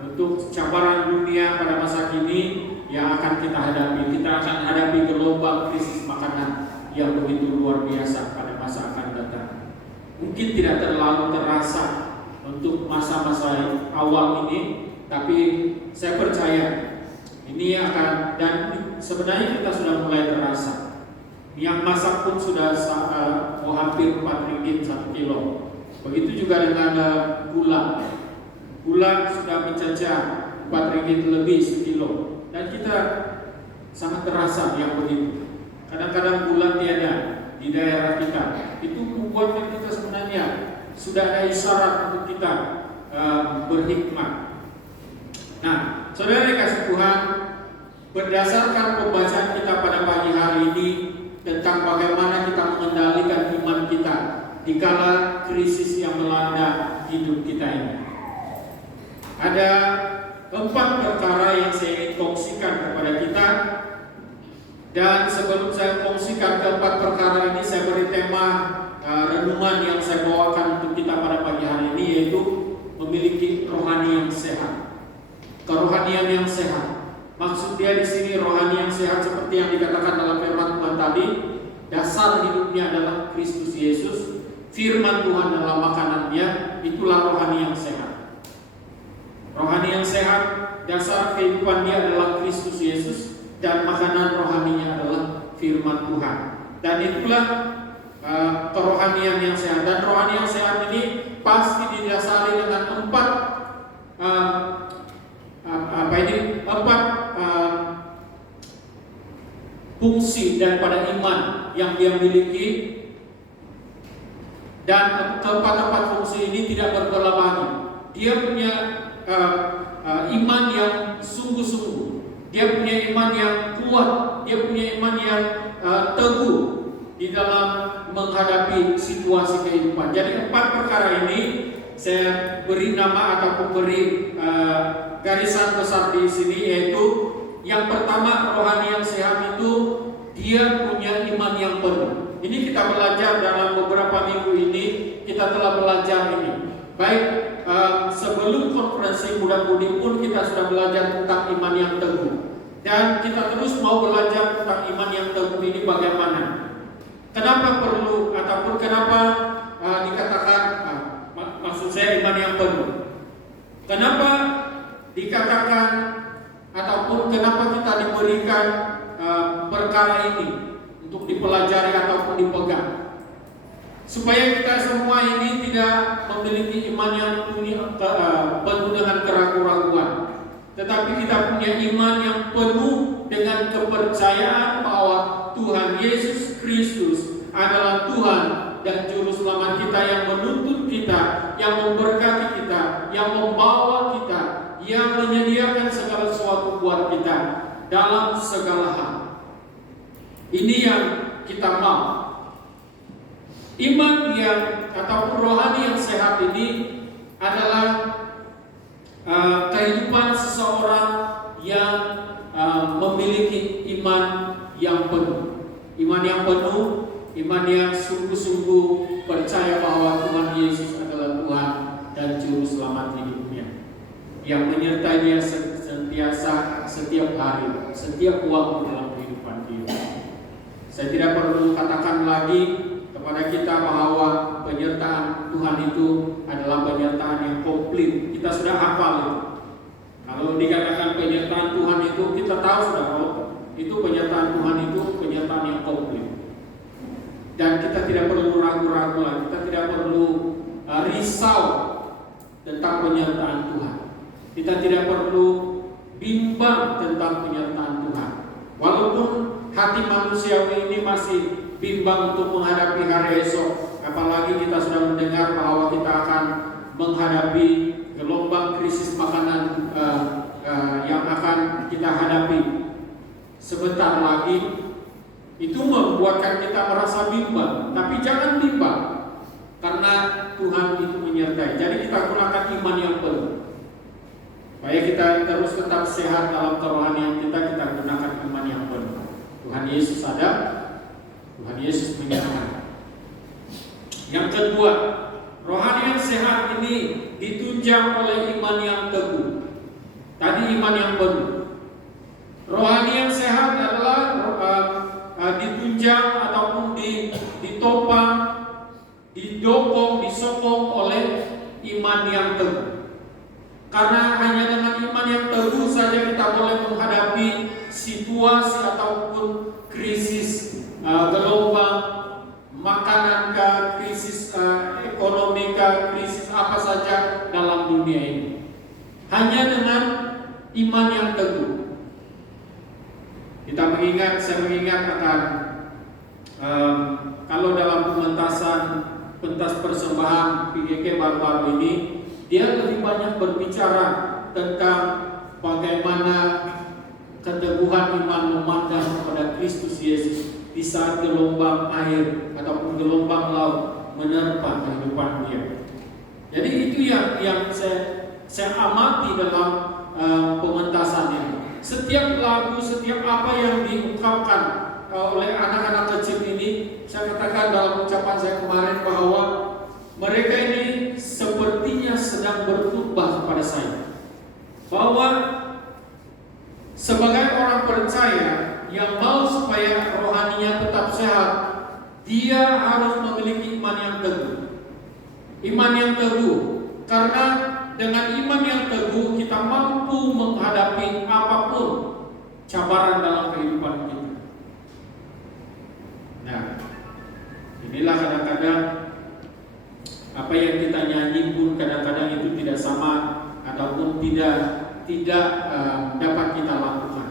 untuk cabaran dunia pada masa kini yang akan kita hadapi. Kita akan hadapi gelombang krisis makanan yang begitu luar biasa pada masa akan datang. Mungkin tidak terlalu terasa untuk masa-masa awal ini, tapi saya percaya ini akan, dan sebenarnya kita sudah mulai terasa. Yang masak pun sudah hampir 4 ringgit 1 kilo. Begitu juga dengan gula. Gula sudah mencecah 4 ringgit lebih 1 kilo. Dan kita sangat terasa yang begitu. Kadang-kadang gula tiada di daerah kita. Itu membuat kita sebenarnya sudah ada isyarat untuk kita berhikmat. Nah, saudara dikasih Tuhan, berdasarkan pembacaan kita pada pagi hari ini tentang bagaimana kita mengendalikan iman kita di kala krisis yang melanda hidup kita ini. Ada 4 perkara yang saya ingin kongsikan kepada kita. Dan sebelum saya kongsikan ke-4 perkara ini, saya beri tema renungan yang saya bawakan untuk kita pada pagi hari ini, yaitu memiliki rohani yang sehat. Kerohanian yang sehat. Maksud dia di sini rohani yang sehat seperti yang dikatakan dalam firman Tuhan tadi. Dasar hidupnya adalah Kristus Yesus. Firman Tuhan adalah makanannya. Itulah rohani yang sehat. Rohani yang sehat, dasar kehidupan dia adalah Kristus Yesus, dan makanan rohaninya adalah firman Tuhan. Dan itulah kerohanian yang sehat. Dan rohani yang sehat ini pasti didasari dengan 4 fungsi daripada iman yang dia miliki. Dan ke-4 fungsi ini tidak berbelah-belah. Dia punya iman yang sungguh-sungguh. Dia punya iman yang kuat. Dia punya iman yang teguh di dalam menghadapi situasi kehidupan. Jadi 4 perkara ini saya beri nama ataupun beri garisan besar di sini, yaitu yang pertama, rohani yang sehat itu dia punya iman yang penuh. Ini kita belajar dalam beberapa minggu ini, kita telah belajar ini. Baik sebelum konferensi muda-mudi pun kita sudah belajar tentang iman yang teguh. Dan kita terus mau belajar tentang iman yang teguh ini bagaimana. Kenapa perlu ataupun kenapa dikatakan maksud saya iman yang penuh. Kenapa dikatakan ataupun kenapa kita diberikan perkara ini untuk dipelajari ataupun dipegang. Supaya kita semua ini tidak memiliki iman yang penuh dengan keraguan-raguan, tetapi kita punya iman yang penuh dengan kepercayaan bahwa Tuhan Yesus Kristus adalah Tuhan dan Juru Selamat kita, yang menuntun kita, yang memberkati kita, yang membawa kita, yang menyediakan segala sesuatu buat kita dalam segala hal. Ini yang kita mau. Iman yang ataupun rohani yang sehat ini adalah kehidupan seseorang yang memiliki iman yang penuh. Iman yang penuh, iman yang sungguh-sungguh percaya bahwa Tuhan Yesus adalah Tuhan dan Juru Selamat hidupnya, yang menyertai dia sentiasa, setiap hari, setiap waktu dalam kehidupan dia. Saya tidak perlu katakan lagi kepada kita bahwa penyertaan Tuhan itu adalah penyertaan yang komplit. Kita sudah hafal itu. Kalau dikatakan penyertaan Tuhan itu, kita tahu sudah kalau itu penyertaan Tuhan itu penyertaan yang komplit. Dan kita tidak perlu ragu-ragu lagi, kita tidak perlu risau tentang penyertaan Tuhan. Kita tidak perlu bimbang tentang penyertaan Tuhan. Walaupun hati manusiawi ini masih bimbang untuk menghadapi hari esok, apalagi kita sudah mendengar bahwa kita akan menghadapi gelombang krisis makanan yang akan kita hadapi sebentar lagi. Itu membuatkan kita merasa bimbang, tapi jangan bimbang karena Tuhan itu menyertai. Jadi kita gunakan iman yang penuh supaya kita terus tetap sehat dalam kerohanian kita gunakan iman yang penuh. Tuhan Yesus ada, Tuhan Yesus menyertai. Yang kedua, rohani yang sehat ini ditunjang oleh iman yang teguh. Tadi iman yang penuh. Rohani yang sehat adalah ditunjang ataupun ditopang, didokong, disokong oleh iman yang teguh. Karena hanya dengan iman yang teguh saja kita boleh menghadapi situasi ataupun krisis gelombang makanan kah, krisis ekonomi kah, krisis apa saja dalam dunia ini. Hanya dengan iman yang teguh. Saya mengingat akan kalau dalam pentas persembahan PGK baru-baru ini, dia lebih banyak berbicara tentang bagaimana keteguhan iman memandang kepada Kristus Yesus di saat gelombang air ataupun gelombang laut menerpa kehidupan dia. Jadi itu yang saya amati dalam pementasan ini. Setiap lagu, setiap apa yang diungkapkan oleh anak-anak kecil ini, saya katakan dalam ucapan saya kemarin bahwa mereka ini sepertinya sedang berkhotbah kepada saya bahwa sebagai orang percaya yang mau supaya rohaninya tetap sehat, dia harus memiliki iman yang teguh. Iman yang teguh, karena dengan iman yang teguh kita mampu menghadapi apapun cabaran dalam kehidupan kita. Nah, inilah kadang-kadang apa yang kita nyanyi pun kadang-kadang itu tidak sama ataupun tidak dapat kita lakukan.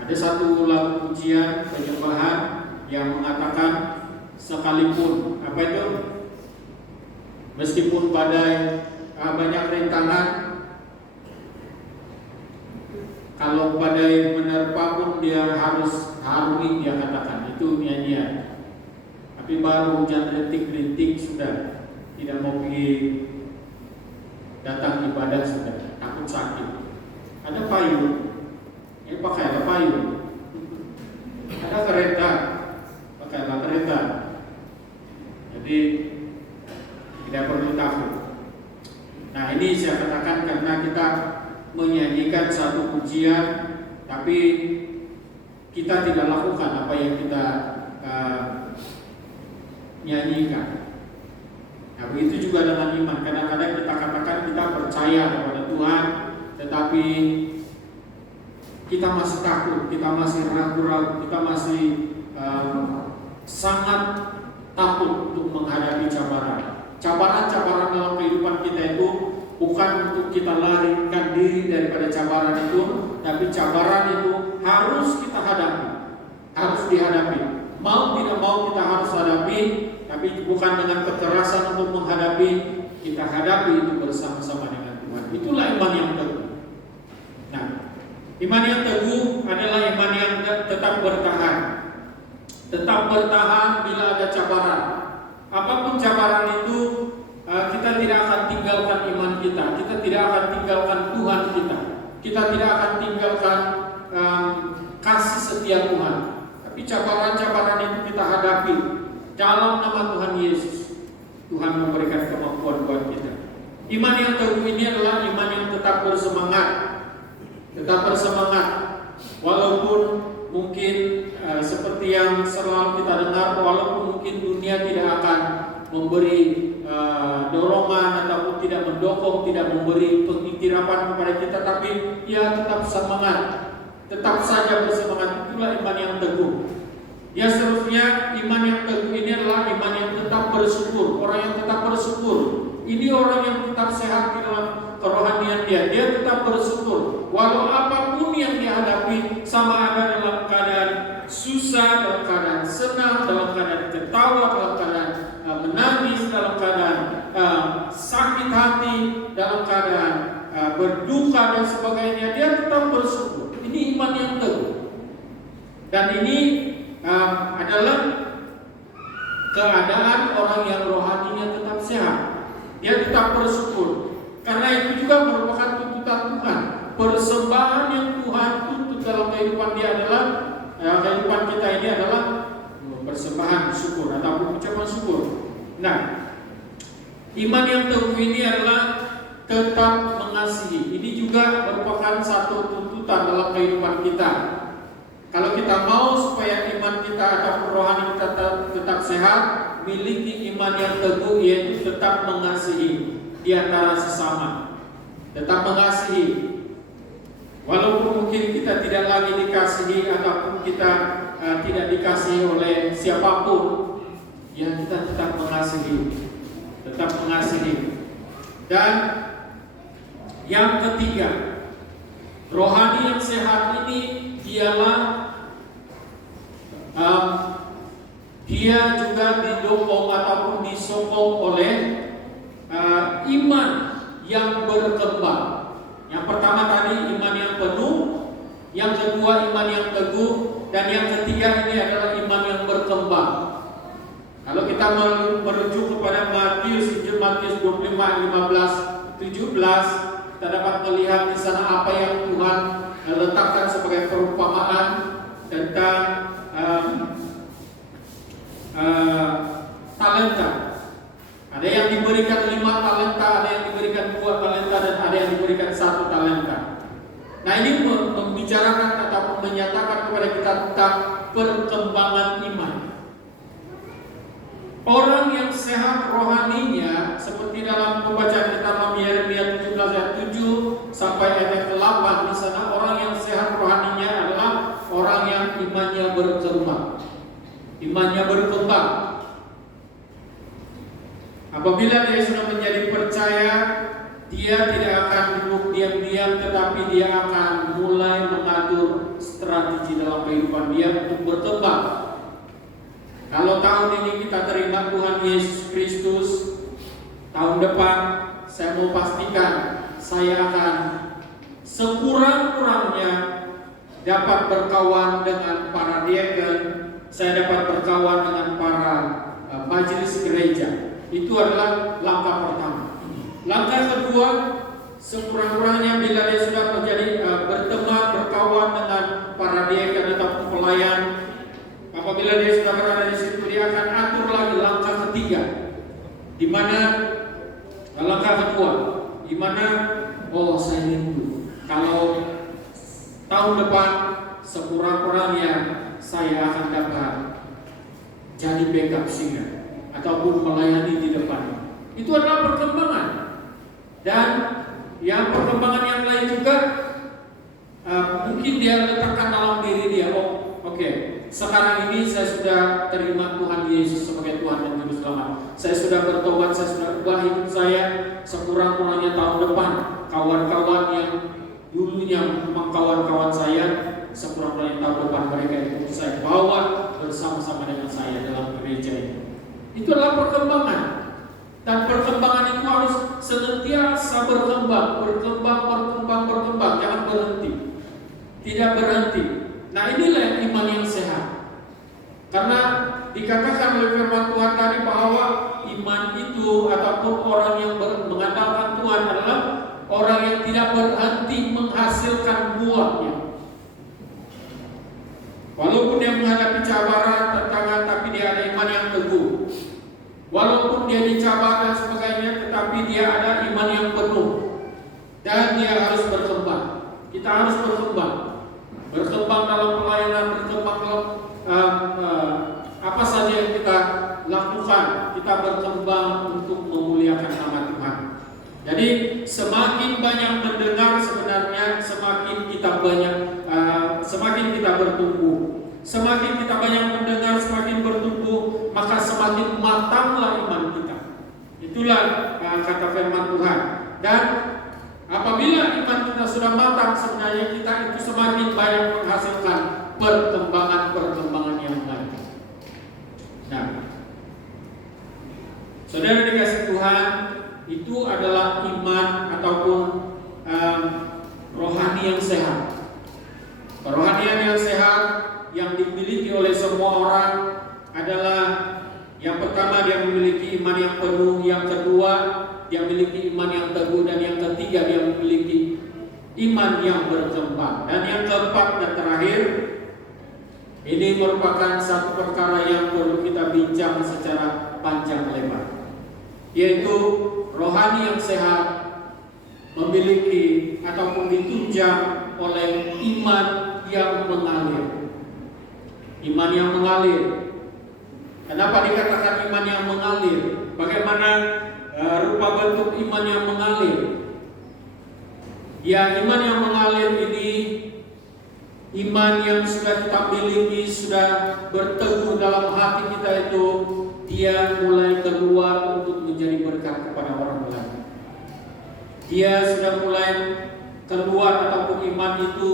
Ada satu lagu pujian penyembahan yang mengatakan sekalipun apa itu, meskipun badai banyak rintangan, kalau badai menerpa pun dia harus harumi, dia katakan itu nyanyian. Tapi baru hujan rintik-rintik sudah tidak mau pergi datang ibadah, sudah takut sakit. Ada payung, pakailah payung. Ada kereta, pakailah kereta. Jadi tidak perlu takut. Nah, ini saya katakan karena kita menyanyikan satu pujian tapi kita tidak lakukan apa yang kita nyanyikan. Nah, begitu juga dengan iman. Kadang-kadang kita katakan kita percaya kepada Tuhan, tetapi kita masih takut, kita masih ragu-ragu, kita masih sangat takut untuk menghadapi cabaran. Cabaran-cabaran dalam kehidupan kita itu bukan untuk kita larikan diri daripada cabaran itu, tapi cabaran itu harus kita hadapi, harus dihadapi. Mau tidak mau kita harus hadapi, tapi bukan dengan kekerasan untuk menghadapi, kita hadapi itu bersama-sama dengan Tuhan. Itulah iman yang teguh. Nah, iman yang teguh adalah iman yang tetap bertahan. Tetap bertahan bila ada cabaran. Apapun cabaran itu, kita tidak akan tinggalkan iman kita. Kita tidak akan tinggalkan Tuhan kita. Kita tidak akan tinggalkan kasih setia Tuhan. Tapi cabaran-cabaran itu kita hadapi dalam nama Tuhan Yesus. Tuhan memberikan kemampuan buat kita. Iman yang teguh ini adalah iman yang tetap bersemangat. Tetap bersemangat. Walaupun mungkin seperti yang selalu kita dengar, walaupun mungkin dunia tidak akan memberi dorongan ataupun tidak mendukung, tidak memberi pengikirapan kepada kita, tapi ya tetap semangat, tetap saja bersemangat. Itulah iman yang teguh. Ya, seterusnya iman yang teguh ini adalah iman yang tetap bersyukur. Orang yang tetap bersyukur, ini orang yang tetap sehat di dalam kerohanian dia. Dia tetap bersyukur walau apapun yang dihadapi, sama ada dalam keadaan susah, dalam keadaan senang, dalam keadaan ketawa, dalam keadaan menangis, dalam keadaan sakit hati, dalam keadaan berduka dan sebagainya, dia tetap bersyukur. Ini iman yang teguh. Dan ini adalah keadaan orang yang rohaninya tetap sehat. Dia tetap bersyukur. Karena itu juga merupakan tuntutan Tuhan. Persembahan yang Tuhan tuntut dalam kehidupan dia adalah kehidupan kita ini adalah persembahan syukur ataupun ucapan syukur. Nah, iman yang teguh ini adalah tetap mengasihi. Ini juga merupakan satu tuntutan dalam kehidupan kita. Kalau kita mau supaya iman kita atau rohani kita tetap sehat, miliki iman yang teguh, yaitu tetap mengasihi di antara sesama. Tetap mengasihi. Walaupun mungkin kita tidak lagi dikasihi ataupun kita tidak dikasihi oleh siapapun, ya kita tetap mengasihi. Tetap mengasihi. Dan yang ketiga, rohani yang sehat ini ialah dia juga didukung ataupun disokong oleh iman yang berkembang. Yang pertama tadi iman yang penuh, yang kedua iman yang teguh, dan yang ketiga ini adalah iman yang berkembang. Kalau kita merujuk kepada Matius 25, 15, 17, kita dapat melihat di sana apa yang Tuhan letakkan sebagai perumpamaan tentang talenta. Ada yang diberikan 5 talenta, ada yang diberikan 2 talenta, dan ada yang diberikan 1 talenta. Nah, ini membicarakan ataupun menyatakan kepada kita tentang perkembangan iman. Orang yang sehat rohaninya, seperti dalam pembacaan kita dalam Yeremia 17 ayat 7 sampai ayat 8, di sana orang yang sehat rohaninya adalah orang yang imannya berkembang. Imannya berkembang. Apabila dia sudah menjadi percaya, dia tidak akan duduk diam-diam, tetapi dia akan mulai mengatur strategi dalam kehidupan dia untuk berkembang. Kalau tahun ini kita terima Tuhan Yesus Kristus, tahun depan saya mau pastikan saya akan sekurang-kurangnya dapat berkawan dengan para diaken, saya dapat berkawan dengan para majelis gereja. Itu adalah langkah pertama. Langkah kedua, sekurang-kurangnya bila dia sudah menjadi berteman, berkawan dengan para diaken atau pelayan, apabila dia sudah berada di situ, dia akan atur lagi langkah ketiga, di mana langkah kedua, di mana saya rindu kalau tahun depan sekurang-kurangnya saya akan dapat jadi backup singer ataupun melayani di depan. Itu adalah perkembangan. Dan yang perkembangan yang lain juga mungkin dia letakkan dalam diri dia, oke, sekarang ini saya sudah terima Tuhan Yesus sebagai Tuhan dan Juru Selamat. Saya sudah bertobat, saya sudah ubah hidup saya. Sekurang-kurangnya tahun depan kawan-kawan yang dulunya memang kawan-kawan saya, sekurang-kurangnya tahun depan mereka itu saya bawa bersama-sama dengan saya dalam gereja ini. Itu adalah perkembangan. Dan perkembangan itu harus senantiasa berkembang, jangan berhenti. Tidak berhenti. Nah, inilah iman yang sehat. Karena dikatakan oleh firman Tuhan tadi bahwa iman itu ataupun orang yang mengandalkan Tuhan adalah orang yang tidak berhenti menghasilkan buahnya. Walaupun dia menghadapi cabaran, tantangan, tapi dia ada iman yang teguh. Walaupun dia dicabar dan sebagainya, tetapi dia ada iman yang penuh. Dan dia harus berkembang. Kita harus berkembang. Berkembang dalam pelayanan, berkembang dalam apa saja yang kita lakukan. Kita berkembang untuk memuliakan nama Tuhan. Jadi semakin banyak mendengar sebenarnya semakin kita bertumbuh. Semakin kita banyak mendengar, semakin bertumbuh, maka semakin matanglah iman kita. Itulah kata firman Tuhan. Dan apabila iman kita sudah matang, sebenarnya kita itu semakin banyak menghasilkan perkembangan yang lain. Nah, saudara dikasih Tuhan, itu adalah iman ataupun rohani yang sehat. Kerohanian yang sehat yang dimiliki oleh semua orang adalah yang pertama, dia memiliki iman yang penuh, yang kedua dia memiliki iman yang teguh, dan yang ketiga dia memiliki iman yang berkembang. Dan yang keempat dan terakhir, ini merupakan satu perkara yang perlu kita bincang secara panjang lebar, yaitu rohani yang sehat memiliki ataupun ditunjang oleh iman yang mengalir. Iman yang mengalir. Kenapa dikatakan iman yang mengalir? Bagaimana rupa bentuk iman yang mengalir? Ya, iman yang mengalir ini iman yang sudah kita miliki, sudah berteguh dalam hati kita itu, dia mulai keluar untuk menjadi berkat kepada orang lain. Dia sudah mulai keluar, ataupun iman itu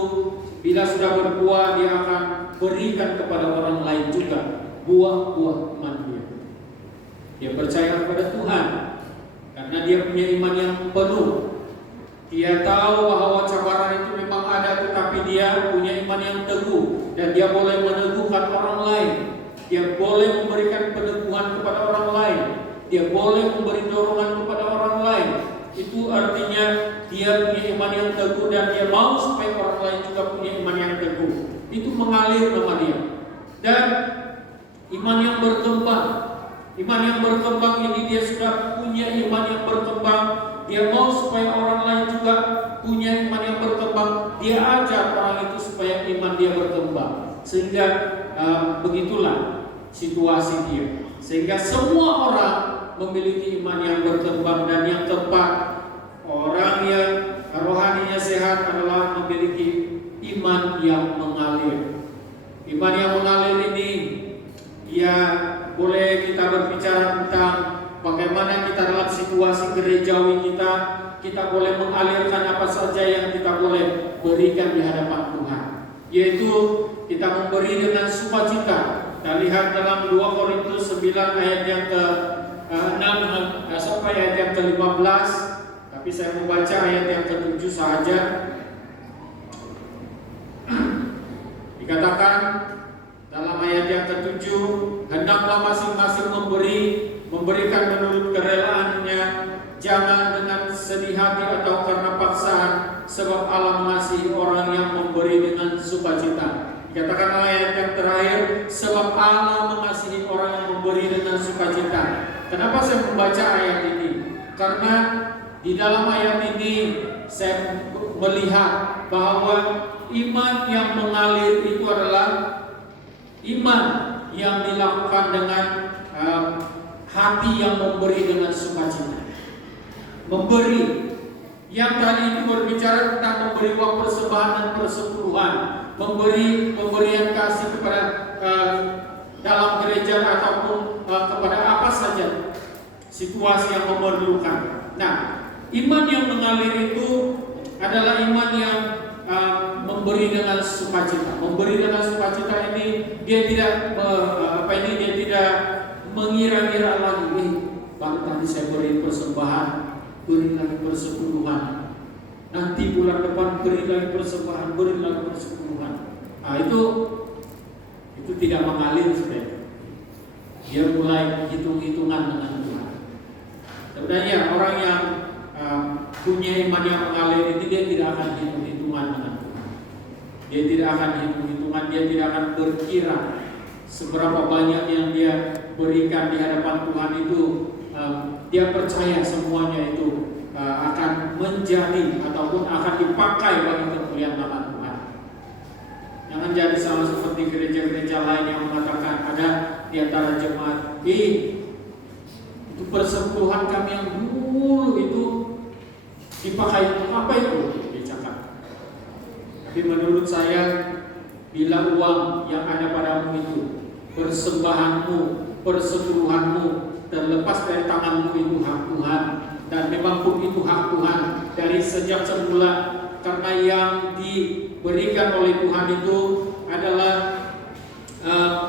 bila sudah berbuah, dia akan berikan kepada orang lain juga buah-buah iman dia. Dia percaya kepada Tuhan karena dia punya iman yang penuh. Dia tahu bahwa cabaran itu memang ada, tetapi dia punya iman yang teguh dan dia boleh meneguhkan orang lain. Dia boleh memberikan peneguhan kepada orang lain. Dia boleh memberi dorongan kepada orang lain. Itu artinya dia punya iman yang teguh dan dia mau supaya orang lain juga punya iman yang teguh. Itu mengalir nama dia. Dan iman yang berkembang. Iman yang berkembang ini dia sudah punya iman yang berkembang. Dia mau supaya orang lain juga punya iman yang berkembang. Dia ajar orang itu supaya iman dia berkembang. Sehingga begitulah situasi dia. Sehingga semua orang memiliki iman yang berkembang. Dan yang keempat, orang yang rohaninya sehat adalah memiliki iman yang mengalir. Iman yang mengalir ini ya boleh kita berbicara tentang bagaimana kita dalam situasi gerejawi kita boleh mengalirkan apa saja yang kita boleh berikan di hadapan Tuhan. Yaitu kita memberi dengan sukacita. Kita lihat dalam 2 Korintus 9 ayat yang ke-6 sampai ayat yang ke-15. Tapi saya membaca ayat yang ke-7 saja. Dikatakan dalam ayat yang ke-7, hendaklah masing-masing memberikan menurut kerelaannya, jangan dengan sedih hati atau karena paksaan, sebab Allah mengasihi orang yang memberi dengan sukacita. Dikatakan ayat yang terakhir, sebab Allah mengasihi orang yang memberi dengan sukacita. Kenapa saya membaca ayat ini? Karena di dalam ayat ini saya melihat bahwa iman yang mengalir itu adalah iman yang dilakukan dengan hati yang memberi dengan sukacita. Memberi. Yang tadi itu berbicara tentang memberi uang persembahan dan persepuluhan, memberi pemberian kasih kepada dalam gereja ataupun kepada apa saja situasi yang memerlukan. Nah, iman yang mengalir itu adalah iman yang memberi dengan sukacita. Memberi dengan sukacita ini dia tidak dia tidak mengira-ngira lagi. Baru tadi saya beri persembahan, beri lagi persepuluhan. Nanti bulan depan beri lagi persembahan, beri lagi persepuluhan. Nah, itu tidak mengalir sebenarnya. Dia mulai hitung-hitungan dengan Tuhan. Sebenarnya orang yang punya iman yang mengalir itu dia tidak akan hitung-hitungan dengan Tuhan. Dia tidak akan hitung-hitungan, dia tidak akan berkira seberapa banyak yang dia berikan di hadapan Tuhan itu. Dia percaya semuanya itu akan menjadi ataupun akan dipakai bagi kemuliaan nama Tuhan. Jangan jadi sama seperti gereja-gereja lain yang mengatakan ada di antara jemaat, itu persepuluhan kami yang dulu itu dipakai untuk apa itu? Dia cakap. Tapi menurut saya, bila uang yang ada padamu itu, persembahanmu, persepuluhanmu, terlepas dari tanganmu itu hak Tuhan, dan memang pun itu hak Tuhan dari sejak semula, karena yang diberikan oleh Tuhan itu adalah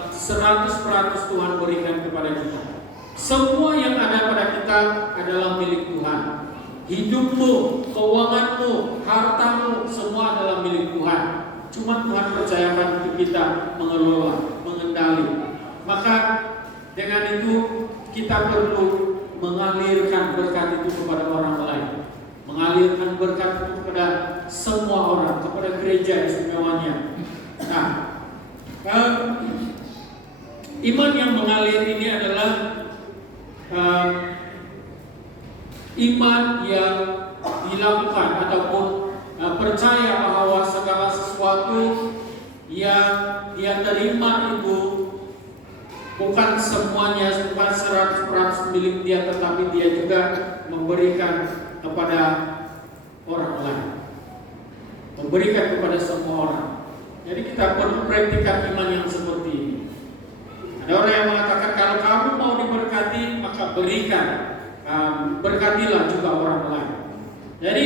100% Tuhan berikan kepada kita. Semua yang ada pada kita adalah milik Tuhan. Hidupmu, keuanganmu, hartamu, semua adalah milik Tuhan. Cuma Tuhan percayakan untuk kita mengelola, mengendali. Maka dengan itu kita perlu mengalirkan berkat itu kepada orang lain, mengalirkan berkat itu kepada semua orang, kepada gereja istimewanya. Nah, iman yang mengalir ini adalah iman yang dilakukan ataupun percaya bahwa segala sesuatu yang dia terima itu bukan semuanya, bukan 100% milik dia, tetapi dia juga memberikan kepada orang lain, memberikan kepada semua orang. Jadi kita perlu praktikkan iman yang seperti ini. Ada orang yang mengatakan kalau kamu mau diberkati maka berikan, berkatilah juga orang lain. Jadi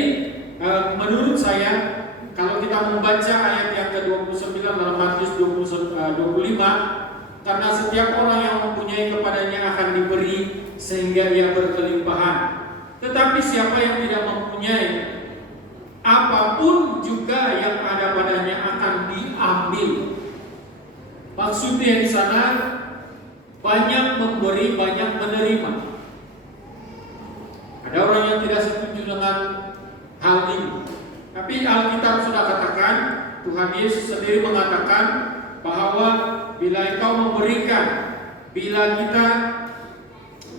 menurut saya kalau kita membaca ayat yang ke-29 dalam Matius 25, karena setiap orang yang mempunyai kepadanya akan diberi sehingga ia berkelimpahan. Tetapi siapa yang tidak mempunyai, apapun juga yang ada padanya akan diambil. Maksudnya di sana banyak memberi, banyak menerima. Ada orang yang tidak setuju dengan hal ini. Tapi Alkitab sudah katakan, Tuhan Yesus sendiri mengatakan bahwa bila engkau memberikan, bila kita,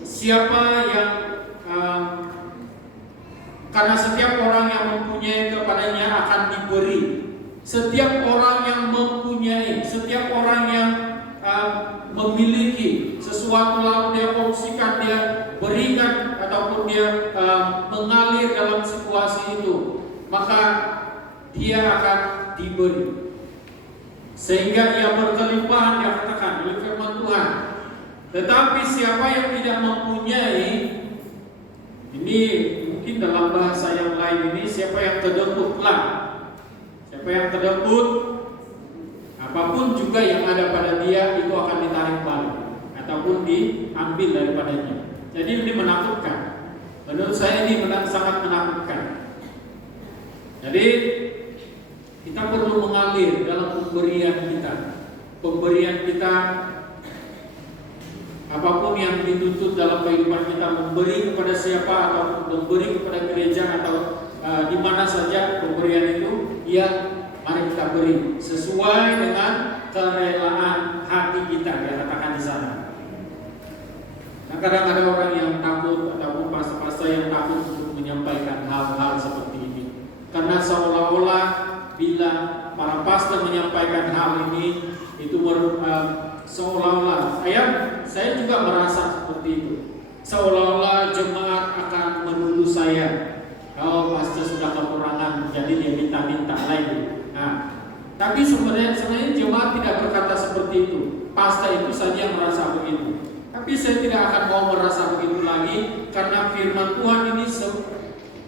siapa yang karena setiap orang yang mempunyai kepadanya akan diberi. Setiap orang yang mempunyai, setiap orang yang memiliki sesuatu lalu dia kongsikan, dia berikan ataupun dia mengalir dalam situasi itu, maka dia akan diberi. Sehingga ia berkelimpahan, dia katakan oleh firman Tuhan. Tetapi siapa yang tidak mempunyai, ini mungkin dalam bahasa yang lain ini, siapa yang terdebutlah. Siapa yang terdebut, apapun juga yang ada pada dia itu akan ditarik balik ataupun diambil daripadanya. Jadi ini menakutkan. Menurut saya ini sangat menakutkan. Jadi kita perlu mengalir dalam pemberian kita. Pemberian kita, apapun yang dituntut dalam kehidupan kita, memberi kepada siapa ataupun memberi kepada gereja atau di mana saja pemberian itu, ya mari kita beri sesuai dengan kerelaan hati kita, dia katakan di sana. Nah, kadang ada orang yang takut ataupun pastor-pastor yang takut untuk menyampaikan hal-hal seperti ini, karena seolah-olah bila para pastor menyampaikan hal ini itu seolah-olah saya juga merasa seperti itu. Seolah-olah jemaat akan menuduh saya, kalau pastor sudah kekurangan, jadi dia minta-minta lagi. Nah, tapi sebenarnya jemaat tidak berkata seperti itu. Pastor itu saja yang merasa begitu. Tapi saya tidak akan mau merasa begitu lagi, karena firman Tuhan ini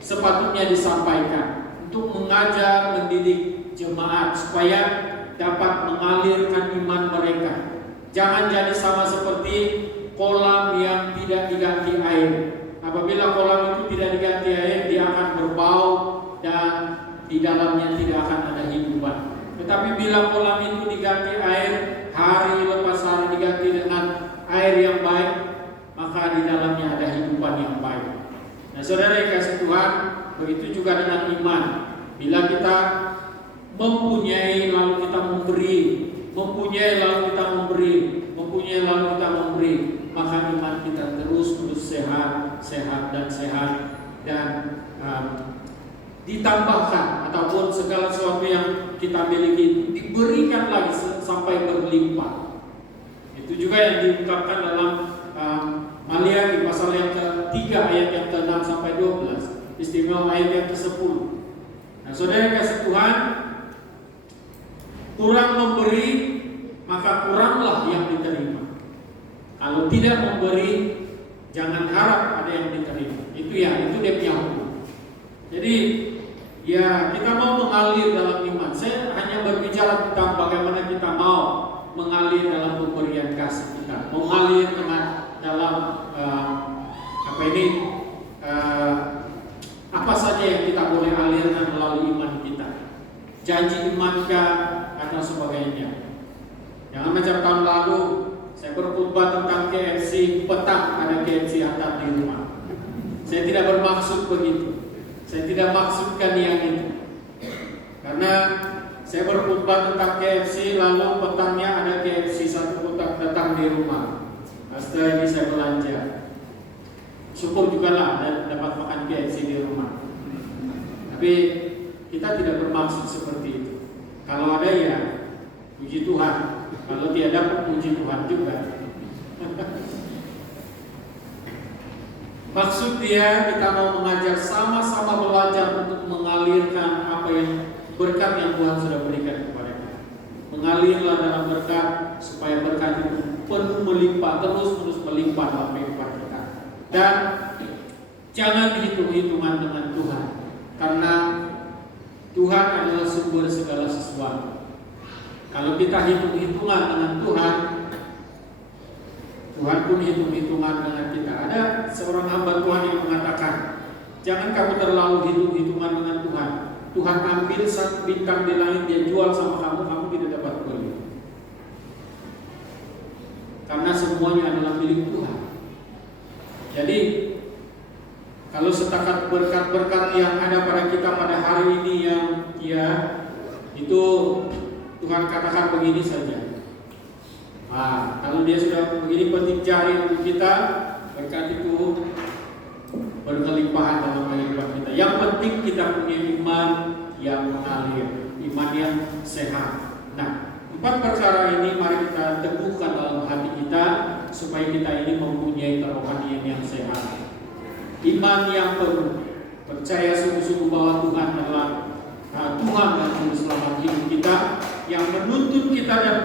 sepatutnya disampaikan untuk mengajar, mendidik jemaat supaya dapat mengalirkan iman mereka. Jangan jadi sama seperti kolam yang tidak diganti air. Apabila kolam itu tidak diganti air, dia akan berbau dan di dalamnya tidak akan ada hidupan. Tetapi bila kolam itu diganti air, hari lepas hari diganti dengan air yang baik, maka di dalamnya ada hidupan yang baik. Nah, saudara yang kasih Tuhan, begitu juga dengan iman. Bila kita mempunyai lalu kita memberi, mempunyai lalu kita memberi, mempunyai lalu kita memberi, maka iman kita terus sehat, sehat dan sehat, dan ditambahkan ataupun segala sesuatu yang kita miliki diberikan lagi sampai berlimpah. Itu juga yang diungkapkan dalam Maliaki pasal yang ke-3 ayat yang ke-6 sampai 12, istimewa ayat yang ke-10. Nah, saudara kasih Tuhan, kurang memberi maka kuranglah yang diterima. Kalau tidak memberi, jangan harap ada yang diterima. Itu dia punya hukum. Jadi ya, kita mau mengalir dalam iman. Saya hanya berbicara tentang bagaimana kita mau mengalir dalam pemberian kasih kita, mengalir dalam apa saja yang kita boleh alirkan melalui iman kita, janji imankah atau sebagainya. Jangan macam tahun lalu saya berkhotbah tentang KFC, petang ada KFC hantar di rumah. Saya tidak bermaksud begitu. Saya tidak maksudkan yang itu. Karena saya berkhotbah tentang KFC, lalu petangnya ada KFC satu kotak datang di rumah. Setelah ini saya belanja. Syukur juga lah dapat makan KFC di rumah. Tapi kita tidak bermaksud seperti itu. Kalau ada ya puji Tuhan. Kalau tiada puji Tuhan juga. Maksud dia kita mau mengajar sama-sama belajar untuk mengalirkan apa yang berkat yang Tuhan sudah berikan kepada kita. Mengalirlah dalam berkat supaya berkat itu penuh melimpah, terus melimpah dalam kehidupan kita. Dan jangan hitung-hitungan dengan Tuhan, karena Tuhan adalah sumber segala sesuatu. Kalau kita hitung-hitungan dengan Tuhan, Tuhan pun hitung-hitungan dengan kita. Ada seorang hamba Tuhan yang mengatakan, jangan kamu terlalu hitung-hitungan dengan Tuhan. Tuhan ambil satu bintang di langit, dia jual sama kamu, kamu tidak dapat beli. Karena semuanya adalah milik Tuhan. Jadi kalau setakat berkat-berkat yang ada pada kita pada hari ini yang itu Tuhan katakan begini saja. Nah, kalau dia sudah begini petik jari untuk kita, berkat itu berkelimpahan dalam kehidupan kita. Yang penting kita punya iman yang mengalir, iman yang sehat. Nah, 4 perkara ini mari kita teguhkan dalam hati kita supaya kita ini mempunyai kerohanian yang sehat. Iman yang penuh, percaya sungguh-sungguh bahwa Tuhan adalah Tuhan dan Juru Selamat hidup kita, yang menuntun kita dan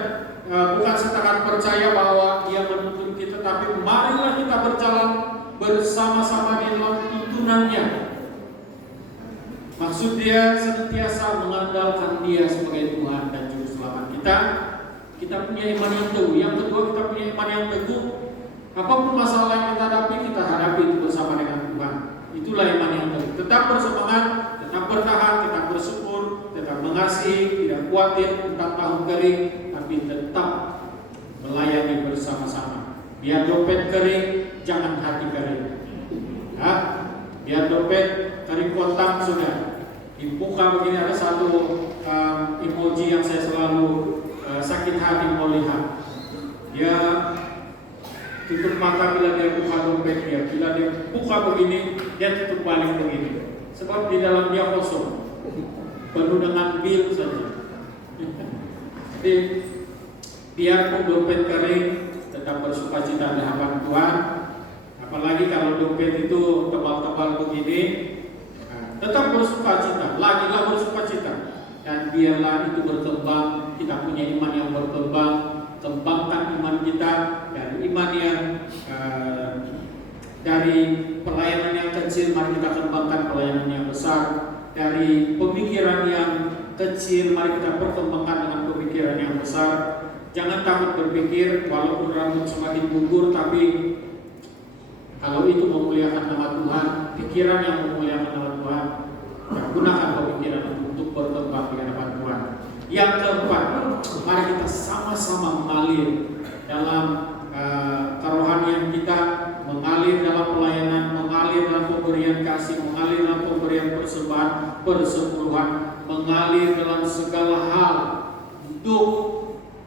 bukan setakat percaya bahwa Dia menuntun kita, tapi marilah kita berjalan bersama-sama di dalam tuntunannya. Maksud Dia senantiasa mengandalkan Dia sebagai Tuhan dan Juru Selamat kita. Kita punya iman yang teguh. Yang kedua, kita punya iman yang teguh. Apapun masalah yang kita hadapi, kita hadapi itu bersama dengan Tuhan. Itulah iman yang teguh. Tetap bersemangat, tetap bertahan, tetap bersyukur, tetap mengasihi, tidak khawatir tentang tahun kering, tapi tetap melayani bersama-sama. Biar dompet kering, jangan hati kering. Ya, biar dompet kering kotak sudah. Di muka begini ada satu emoji yang saya selalu sakit hati mau lihat. Dia tutup mata bila dia buka dompet dia, bila dia buka begini, dia tutup balik begini. Sebab di dalam dia kosong, penuh dengan bil saja. Jadi biarpun dompet kering, tetap bersukacita di hadapan Tuhan. Apalagi kalau dompet itu tebal-tebal begini, tetap bersukacita, lagilah bersukacita. Dan biarlah itu berkembang, kita punya iman yang berkembang. Kembangkan iman kita dari iman yang dari pelayanan yang kecil, mari kita kembangkan pelayanan yang besar. Dari pemikiran yang kecil, mari kita perkembangkan dengan pemikiran yang besar. Jangan takut berpikir, walaupun rambut semakin gugur, tapi kalau itu memuliakan nama Tuhan, pikiran yang memuliakan nama Tuhan, ya, gunakan pemikiran untuk berkembang di hadapan Tuhan. Yang keempat, mari kita sama-sama mengalir dalam kerohanian kita, mengalir dalam pelayanan, mengalir dalam pemberian kasih, mengalir dalam pemberian persembahan, persepuluhan, mengalir dalam segala hal untuk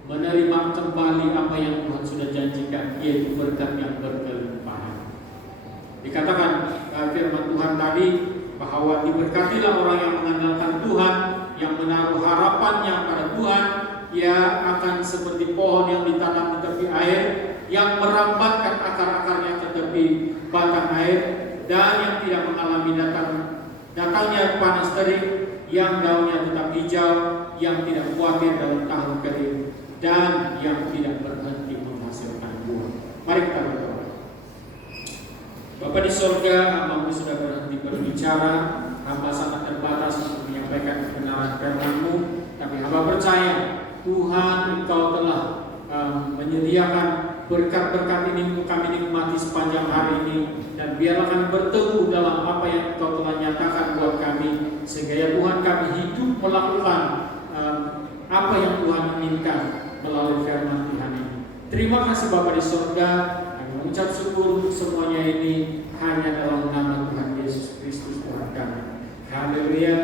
menerima kembali apa yang Tuhan sudah janjikan, yaitu berkat yang berkelimpahan. Dikatakan firman Tuhan tadi bahwa diberkatilah orang yang mengandalkan Tuhan, yang menaruh harapannya pada Tuhan. Ia akan seperti pohon yang ditanam di tepi air, yang merambatkan akar-akarnya ke tepi batang air, dan yang tidak mengalami datangnya panas terik, yang daunnya tetap hijau, yang tidak khawatir dalam tahun kering, dan yang tidak berhenti menghasilkan buah. Mari kita berdoa. Bapa di sorga, hamba-Mu sudah berhenti berbicara, hamba sangat terbatas untuk menyampaikan kebenaran firman-Mu, tapi hamba percaya Tuhan, Engkau telah menyediakan berkat-berkat ini untuk kami nikmati sepanjang hari ini, dan biarlah kami berteguh dalam apa yang Engkau telah nyatakan buat kami, sehingga ya Tuhan kami hidup melakukan apa yang Tuhan inginkan melalui firman Tuhan ini. Terima kasih Bapa di surga, kami mengucap syukur untuk semuanya ini hanya dalam nama Tuhan Yesus Kristus Tuhan kami. Haleluya.